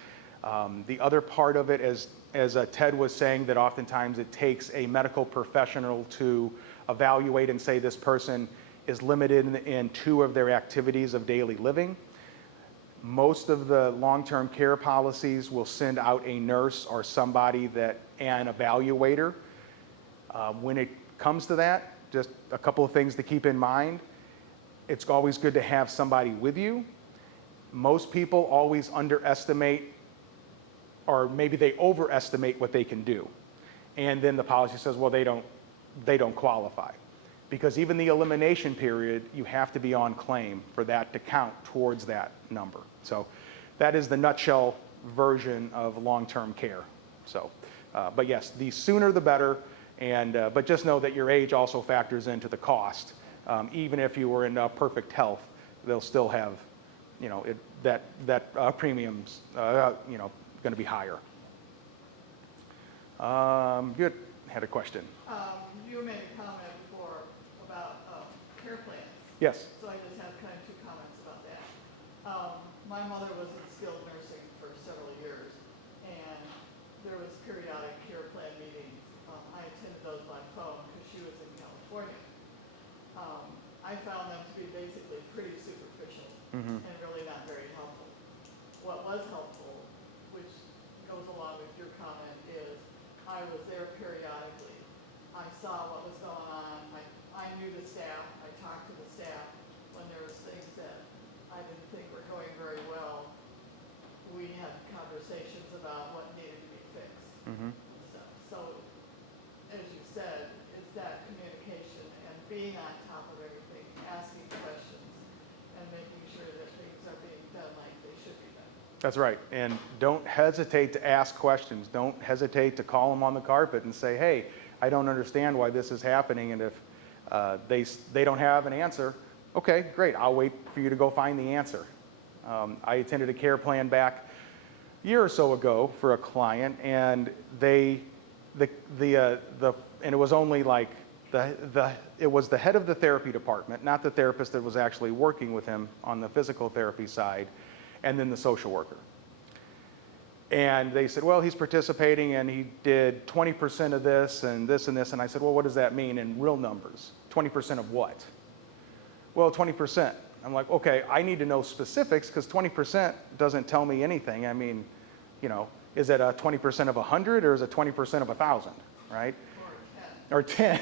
The other part of it, as Ted was saying, that oftentimes it takes a medical professional to evaluate and say this person is limited in 2 of their activities of daily living. Most of the long-term care policies will send out a nurse or somebody an evaluator. When it comes to that, just a couple of things to keep in mind. It's always good to have somebody with you. Most people always underestimate, or maybe they overestimate what they can do. And then the policy says, well, they don't qualify. Because even the elimination period, you have to be on claim for that to count towards that number. So that is the nutshell version of long-term care. So, but yes, the sooner the better. But just know that your age also factors into the cost. Even if you were in perfect health, they'll still have, that premiums, going to be higher. Good. Had a question. You made a comment before about care plans. Yes. So I just have kind of 2 comments about that. My mother was in skilled nursing for several years, and there was periodic care plan meetings. I attended those by phone because she was in California. I found them to be basically pretty superficial and really not very helpful. What was helpful, which goes along with your comment, is I was there periodically. I saw what was going on. I knew the staff. I talked to the staff when there was things that I didn't think were going very well. We had conversations about what needed to be fixed. So, as you said, it's that communication and being on top of everything, asking questions, and making sure that things are being done like they should be done. That's right. And don't hesitate to ask questions. Don't hesitate to call them on the carpet and say, hey, I don't understand why this is happening. And if they don't have an answer, okay, great. I'll wait for you to go find the answer. I attended a care plan back a year or so ago for a client, and and it was only like it was the head of the therapy department, not the therapist that was actually working with him on the physical therapy side, and then the social worker. And they said, well, he's participating and he did 20% of this and this and this. And I said, well, what does that mean in real numbers? 20% of what? Well, 20%. I'm like, okay, I need to know specifics because 20% doesn't tell me anything. I mean, is it a 20% of 100 or is it 20% of 1,000, right? Or 10,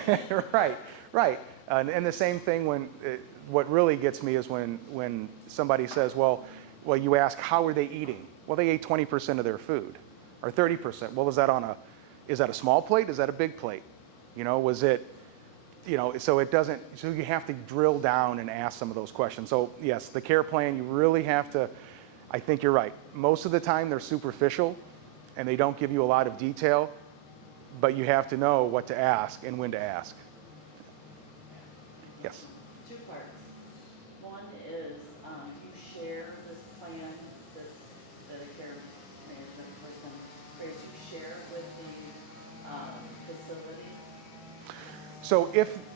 right. And the same thing what really gets me is when somebody says, well, you ask, how are they eating? Well, they ate 20% of their food, or 30%. Well, is that a small plate? Is that a big plate? Was it, so it doesn't, so you have to drill down and ask some of those questions. So yes, the care plan, you really have to, I think you're right. Most of the time they're superficial and they don't give you a lot of detail, but you have to know what to ask and when to ask. Yes. 2 parts. One is, you share this plan that the care management person creates, you share it with the facility?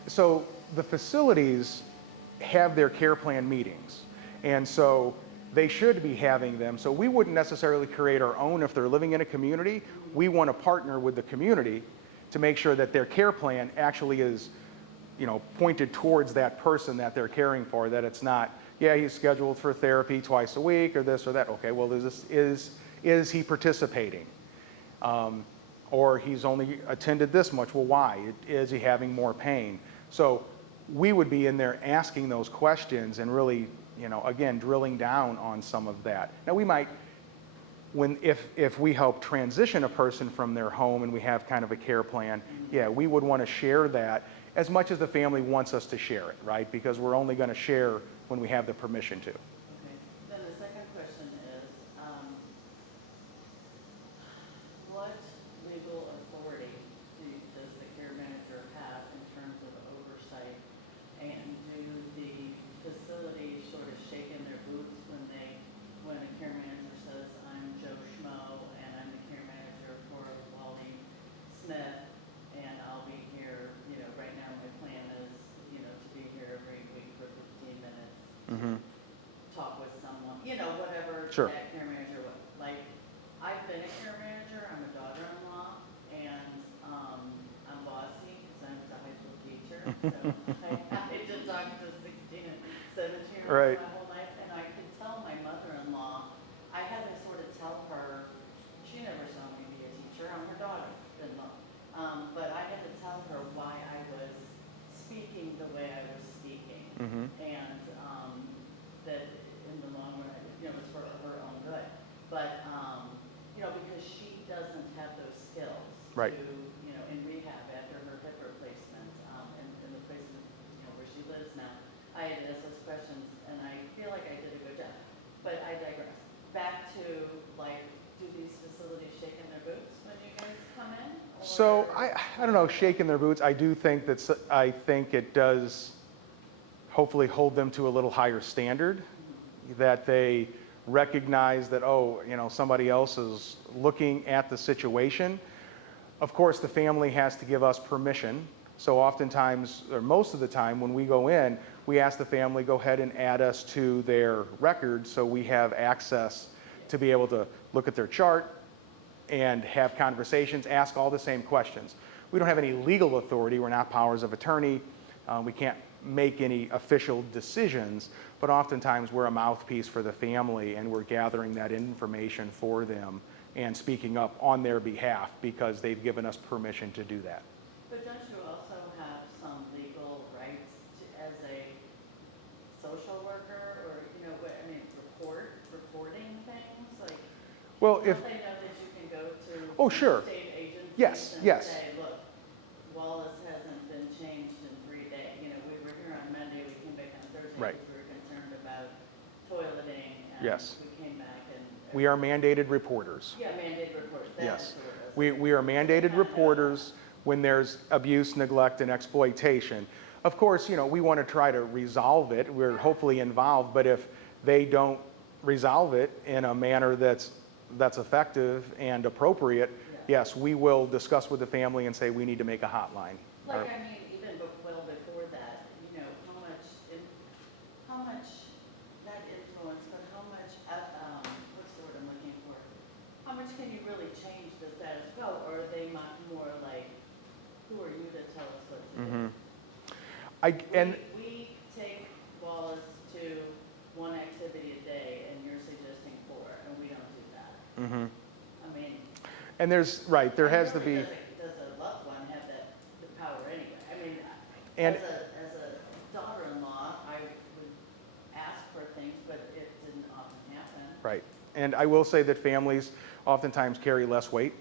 So the facilities have their care plan meetings, and so they should be having them. So we wouldn't necessarily create our own if they're living in a community. We want to partner with the community to make sure that their care plan actually is, pointed towards that person that they're caring for, that it's not, yeah, he's scheduled for therapy twice a week or this or that. Okay, well, is he participating? Or he's only attended this much. Well, why? Is he having more pain? So we would be in there asking those questions and really, again, drilling down on some of that. Now we might, if we help transition a person from their home and we have kind of a care plan, yeah, we would want to share that as much as the family wants us to share it, right? Because we're only going to share when we have the permission to. Okay. Then the second question is, what legal authority does the care manager have in terms of oversight? And do the facilities sort of shake in their boots when a care manager says, I'm Joe Schmo and I'm the care manager for Wally Smith and I'll be here, right now my plan is, to be here every week for 15 minutes. Sure. that care manager, like, I've been a care manager, I'm a daughter-in-law, and, I'm bossy, because I was a high school teacher, so I had to talk to 16 and 17-year-olds Right. my whole life, and I could tell my mother-in-law, I had to sort of tell her, she never saw me be a teacher, I'm her daughter-in-law, but I had to tell her why I was speaking the way I was speaking. Mhm. And that in the long run, it was for her own good. But, because she doesn't have those skills Right. to, in rehab after her hip replacement, and the place, where she lives now, I had asked those questions, and I feel like I did a good job. But I digress. Back to, like, do these facilities shake in their boots when you guys come in? So Or- I don't know, shaking their boots. I do think I think it does hopefully hold them to a little higher standard, that they recognize that, oh, somebody else is looking at the situation. Of course, the family has to give us permission. So oftentimes, or most of the time, when we go in, we ask the family, go ahead and add us to their record so we have access to be able to look at their chart and have conversations, ask all the same questions. We don't have any legal authority. We're not powers of attorney. We can't make any official decisions, but oftentimes we're a mouthpiece for the family, and we're gathering that information for them and speaking up on their behalf because they've given us permission to do that. But don't you also have some legal rights as a social worker, or, reporting things, like? Well, Don't if, they know that you can go to? Oh, sure. State agencies? Yes, and yes. say, look, Wallace hasn't been changed in 3 days. We were here on Monday, we came back on Thursday. Right. Because we were concerned about toileting, and Yes. we came back and. we are mandated reporters. Yeah, mandated reports. That Yes. is the word. We are mandated reporters when there's abuse, neglect, and exploitation. Of course, we want to try to resolve it. We're hopefully involved, but if they don't resolve it in a manner that's effective and appropriate, yes, we will discuss with the family and say we need to make a hotline. Like, Or- even well before that, how much, not influence, but how much, what's the word I'm looking for? How much can you really change the status quo, or are they more like, who are you to tell us what to do? Mhm. And We take Wallace to one activity a day, and you're suggesting 4, and we don't do that. mhm. I mean. And there has to be. Does a loved one have the power anyway? And- As a daughter-in-law, I would ask for things, but it didn't often happen. Right. And I will say that families oftentimes carry less weight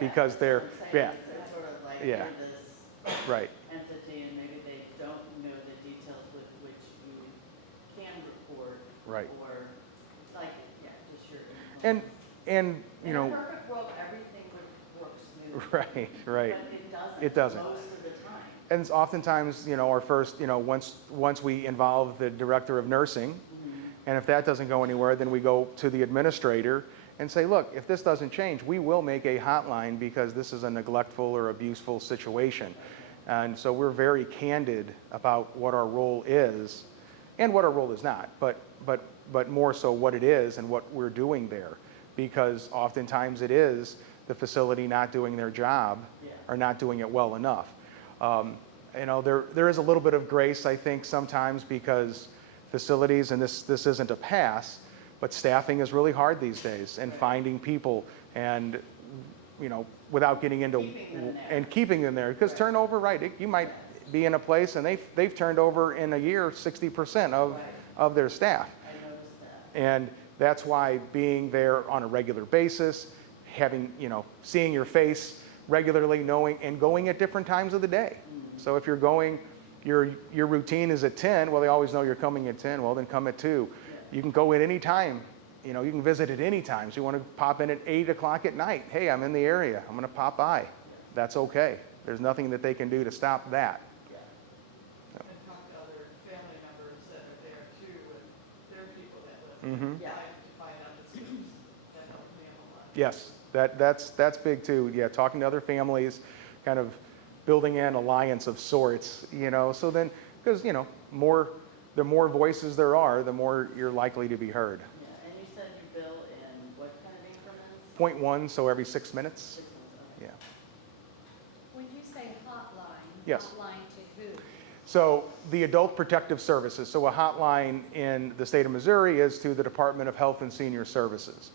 because that's they're, what I'm saying. yeah, It's sort of like, Yeah. you're this right. entity, and maybe they don't know the details with which you can report. Right. Or, like, just your And, influence. and, In a perfect world, everything would work smoothly. right. But It doesn't. most of the time. And oftentimes, our first, once we involve the director of nursing, and if that doesn't go anywhere, then we go to the administrator and say, look, if this doesn't change, we will make a hotline because this is a neglectful or abuseful situation. And so we're very candid about what our role is and what our role is not, but more so what it is and what we're doing there. Because oftentimes it is the facility not doing their job or not doing it well enough. There is a little bit of grace, I think, sometimes because facilities, and this isn't a pass, but staffing is really hard these days, and finding people and, without getting into keeping them there. Because turnover, right, you might be in a place and they've turned over in a year 60% of their staff. I noticed that. And that's why being there on a regular basis, having, seeing your face regularly, knowing, and going at different times of the day. So if you're going, your routine is at 10, well, they always know you're coming at 10, well, then come at 2. You can go at any time, you can visit at any time. So you want to pop in at 8 o'clock at night, hey, I'm in the area, I'm going to pop by. That's okay. There's nothing that they can do to stop that. And talk to other family members that are there too, with their people that live. Mhm. Yeah. To find out the scoops. That helps me a whole lot. Yes, that's big too. Yeah, talking to other families, kind of building an alliance of sorts, so then, because, the more voices there are, the more you're likely to be heard. Yeah, and you said you bill 0.1, so every 6 minutes. 6 months, okay. Yeah. When you say hotline, Yes. hotline to who? So the Adult Protective Services, so a hotline in the state of Missouri is to the Department of Health and Senior Services.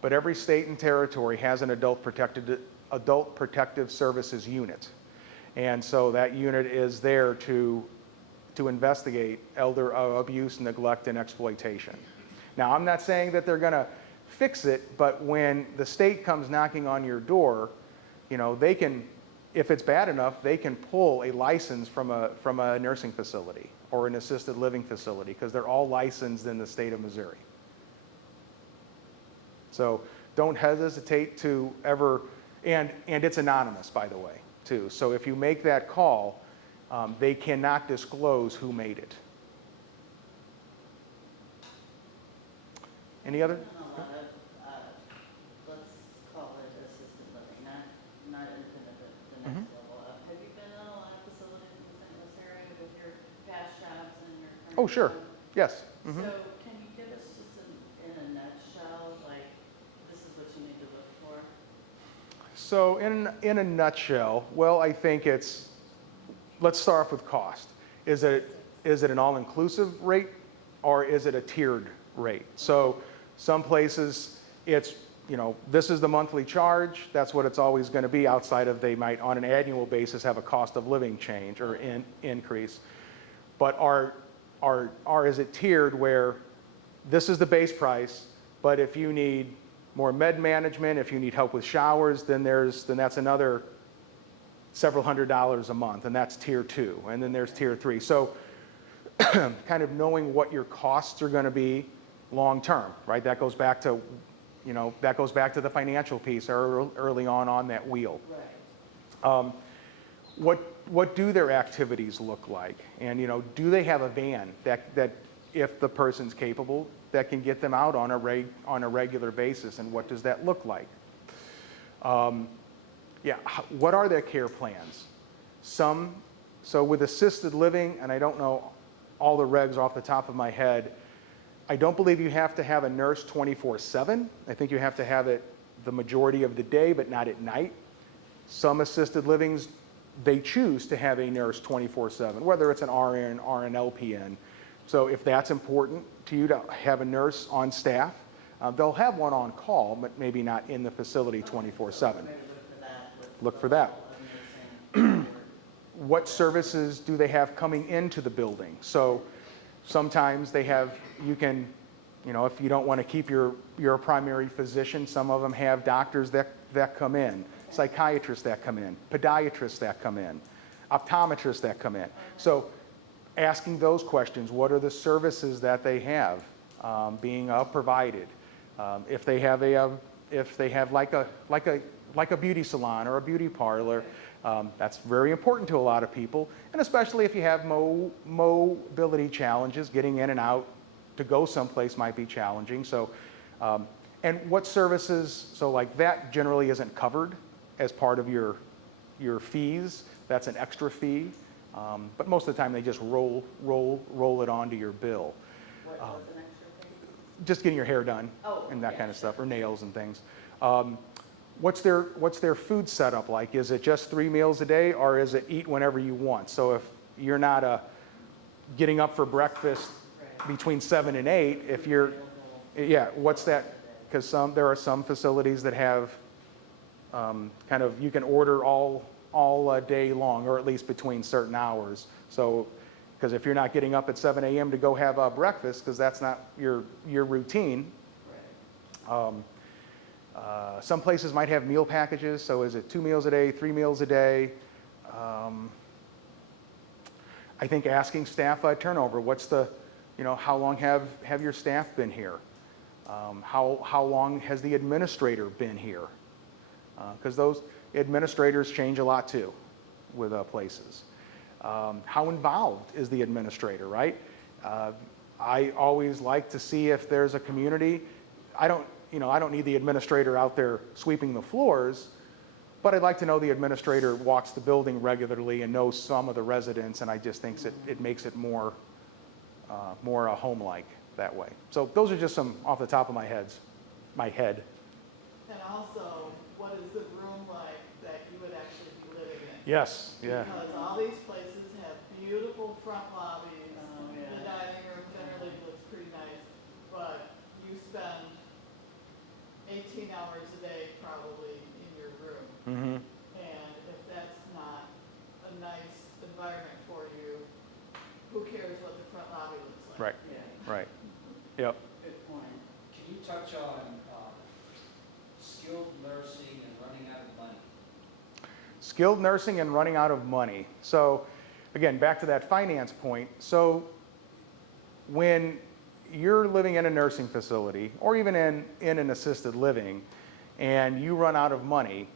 But every state and territory has an Adult Protective Services unit. And so that unit is there to investigate elder abuse, neglect, and exploitation. Now, I'm not saying that they're going to fix it, but when the state comes knocking on your door, you know, they can, if it's bad enough, they can pull a license from a nursing facility or an assisted living facility because they're all licensed in the state of Missouri. So don't hesitate to ever, and it's anonymous, by the way, too. So if you make that call, they cannot disclose who made it. Any other? There's been a lot of, let's call it assisted living, not independent, the next level up. Have you been in a lot of facilities in the St. Louis area with your past jobs and your current Oh, sure. job? Yes. So can you give us just in a nutshell, like, this is what you need to look for? So in a nutshell, well, I think it's, let's start off with cost. Is it an all-inclusive rate or is it a tiered rate? So some places it's, you know, this is the monthly charge, that's what it's always going to be outside of they might on an annual basis have a cost of living change or increase. But is it tiered where this is the base price, but if you need more med management, if you need help with showers, then that's another several $100s a month, and that's tier 2, and then there's tier 3. So kind of knowing what your costs are going to be long term, right? That goes back to, you know, that goes back to the financial piece early on that wheel. Right. What do their activities look like? And, you know, do they have a van that if the person's capable, that can get them out on a regular basis, and what does that look like? What are their care plans? So with assisted living, and I don't know all the regs off the top of my head, I don't believe you have to have a nurse 24/7. I think you have to have it the majority of the day, but not at night. Some assisted livings, they choose to have a nurse 24/7, whether it's an RN or an LPN. So if that's important to you to have a nurse on staff, they'll have one on call, but maybe not in the facility 24/7. Maybe look for that. Look for that. Nursing. What services do they have coming into the building? So sometimes they have, you can, you know, if you don't want to keep your primary physician, some of them have doctors that come in, psychiatrists that come in, podiatrists that come in, optometrists that come in. So asking those questions, what are the services that they have being provided? If they have like a beauty salon or a beauty parlor, that's very important to a lot of people, and especially if you have mobility challenges, getting in and out to go someplace might be challenging. So, and what services? So like that generally isn't covered as part of your fees. That's an extra fee, but most of the time they just roll it onto your bill. What's an extra thing? Just getting your hair done and that kind of stuff, or nails and things. What's their food setup like? Is it just 3 meals a day, or is it eat whenever you want? So if you're not getting up for breakfast between 7 and 8, if you're, what's that? Because there are some facilities that have kind of, you can order all day long, or at least between certain hours. So, because if you're not getting up at 7 a.m. to go have breakfast, because that's not your routine. Some places might have meal packages, so is it 2 meals a day, 3 meals a day? I think asking staff turnover, what's the, you know, how long have your staff been here? How long has the administrator been here? Because those administrators change a lot too with places. How involved is the administrator, right? I always like to see if there's a community. I don't need the administrator out there sweeping the floors, but I'd like to know the administrator walks the building regularly and knows some of the residents, and I just think it makes it more home-like that way. So those are just some off the top of my head. And also, what is the room like that you would actually be living in? Yes, yeah. Because all these places have beautiful front lobbies. Oh, yeah. The dining room generally looks pretty nice, but you spend 18 hours a day probably in your room. Mm-hmm. And if that's not a nice environment for you, who cares what the front lobby looks like? Right, Yeah, right. Yep. good point. Can you touch on skilled nursing and running out of money? Skilled nursing and running out of money. So again, back to that finance point. So when you're living in a nursing facility or even in an assisted living and you run out of money,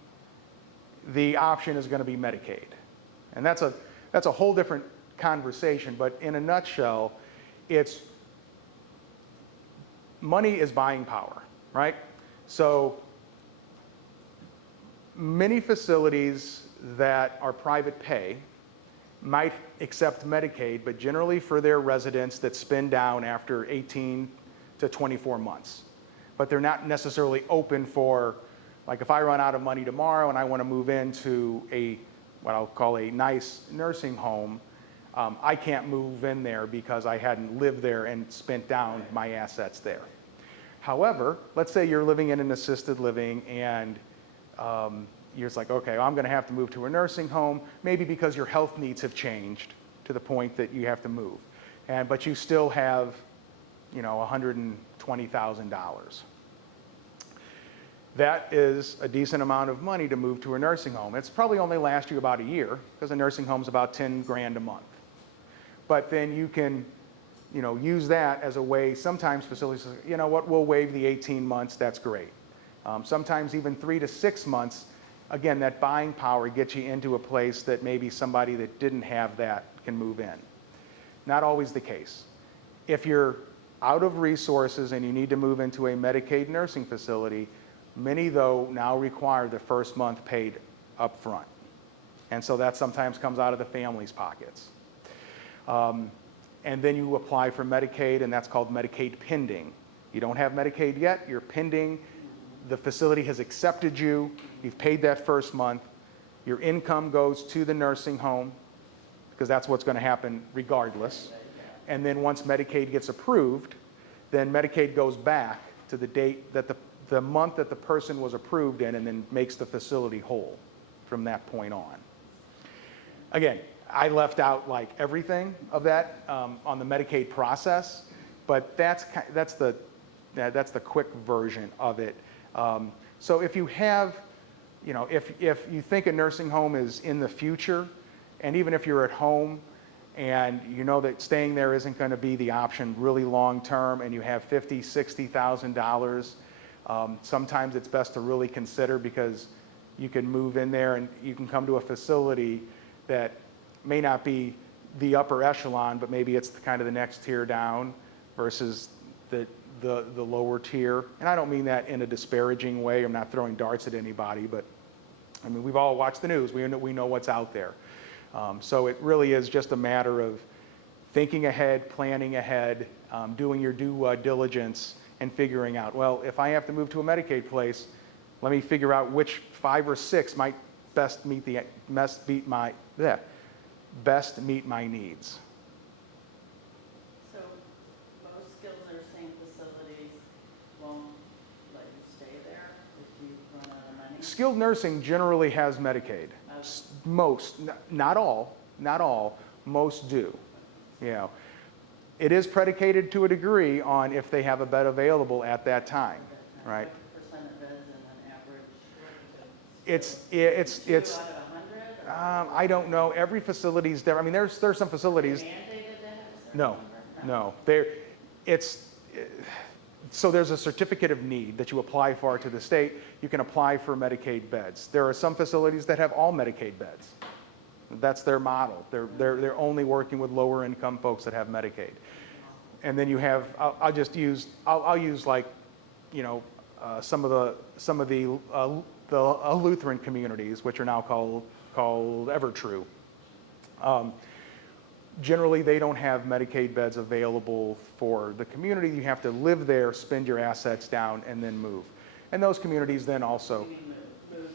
the option is going to be Medicaid. And that's a whole different conversation, but in a nutshell, it's money is buying power, right? So many facilities that are private pay might accept Medicaid, but generally for their residents that spin down after 18 to 24 months. But they're not necessarily open for, like if I run out of money tomorrow and I want to move into what I'll call a nice nursing home, I can't move in there because I hadn't lived there and spent down my assets there. However, let's say you're living in an assisted living and you're just like, okay, I'm going to have to move to a nursing home, maybe because your health needs have changed to the point that you have to move. But you still have, $120,000. That is a decent amount of money to move to a nursing home. It's probably only last you about a year because a nursing home's about 10 grand a month. But then you can, use that as a way. Sometimes facilities say, you know what, we'll waive the 18 months. That's great. Sometimes even 3 to 6 months. Again, that buying power gets you into a place that maybe somebody that didn't have that can move in. Not always the case. If you're out of resources and you need to move into a Medicaid nursing facility, many, though, now require the first month paid up front. And so that sometimes comes out of the family's pockets. And then you apply for Medicaid, and that's called Medicaid pending. You don't have Medicaid yet, you're pending. The facility has accepted you, you've paid that first month, your income goes to the nursing home, because that's what's going to happen regardless. And then once Medicaid gets approved, then Medicaid goes back to the date that the month that the person was approved in, and then makes the facility whole from that point on. Again, I left out like everything of that on the Medicaid process, but that's the quick version of it. So if you have, if you think a nursing home is in the future, and even if you're at home and you know that staying there isn't going to be the option really long term, and you have $50,000, $60,000, sometimes it's best to really consider, because you can move in there and you can come to a facility that may not be the upper echelon, but maybe it's kind of the next tier down versus the lower tier. And I don't mean that in a disparaging way. I'm not throwing darts at anybody, but I mean, we've all watched the news. We know what's out there. So it really is just a matter of thinking ahead, planning ahead, doing your due diligence, and figuring out, well, if I have to move to a Medicaid place, let me figure out which 5 or 6 might best meet my needs. So most skilled nursing facilities won't let you stay there if you run out of money? Skilled nursing generally has Medicaid. Most, not all, most do. It is predicated to a degree on if they have a bed available at that time, right? What percent of beds in an average? It's 2 out of 100? I don't know. Every facility's different. I mean, there's some facilities. Mandated to have a certain No, number? no. So there's a certificate of need that you apply for to the state. You can apply for Medicaid beds. There are some facilities that have all Medicaid beds. That's their model. They're only working with lower income folks that have Medicaid. And then you have, I'll use like, some of the Lutheran communities, which are now called Evertrue. Generally, they don't have Medicaid beds available for the community. You have to live there, spend your assets down, and then move. And those communities then also You mean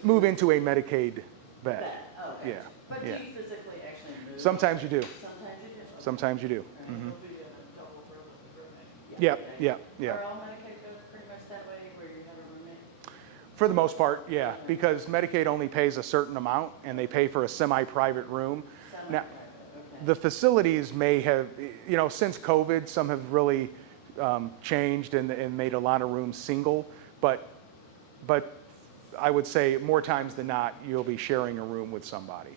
move into a Medicaid bed. Okay. Yeah, But do yeah. you physically actually move? Sometimes you do, Sometimes you do? sometimes you do. Right. Mhm. It'll be a double roommate. Yeah, okay. yeah, yeah. Are all Medicaid beds pretty much that way, where you have a roommate? For the most part, yeah, because Medicaid only pays a certain amount and they pay for a semi-private room. Now, Semi-private, okay. the facilities may have, you know, since COVID, some have really changed and made a lot of rooms single, but I would say more times than not, you'll be sharing a room with somebody.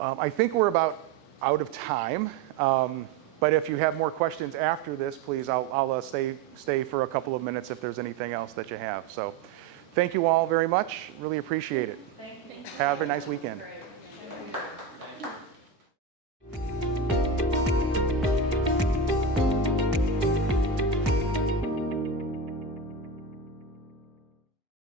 I think we're about out of time, but if you have more questions after this, please, I'll stay for a couple of minutes if there's anything else that you have. So thank you all very much. Really appreciate it. Thank you. Have a nice weekend. Great.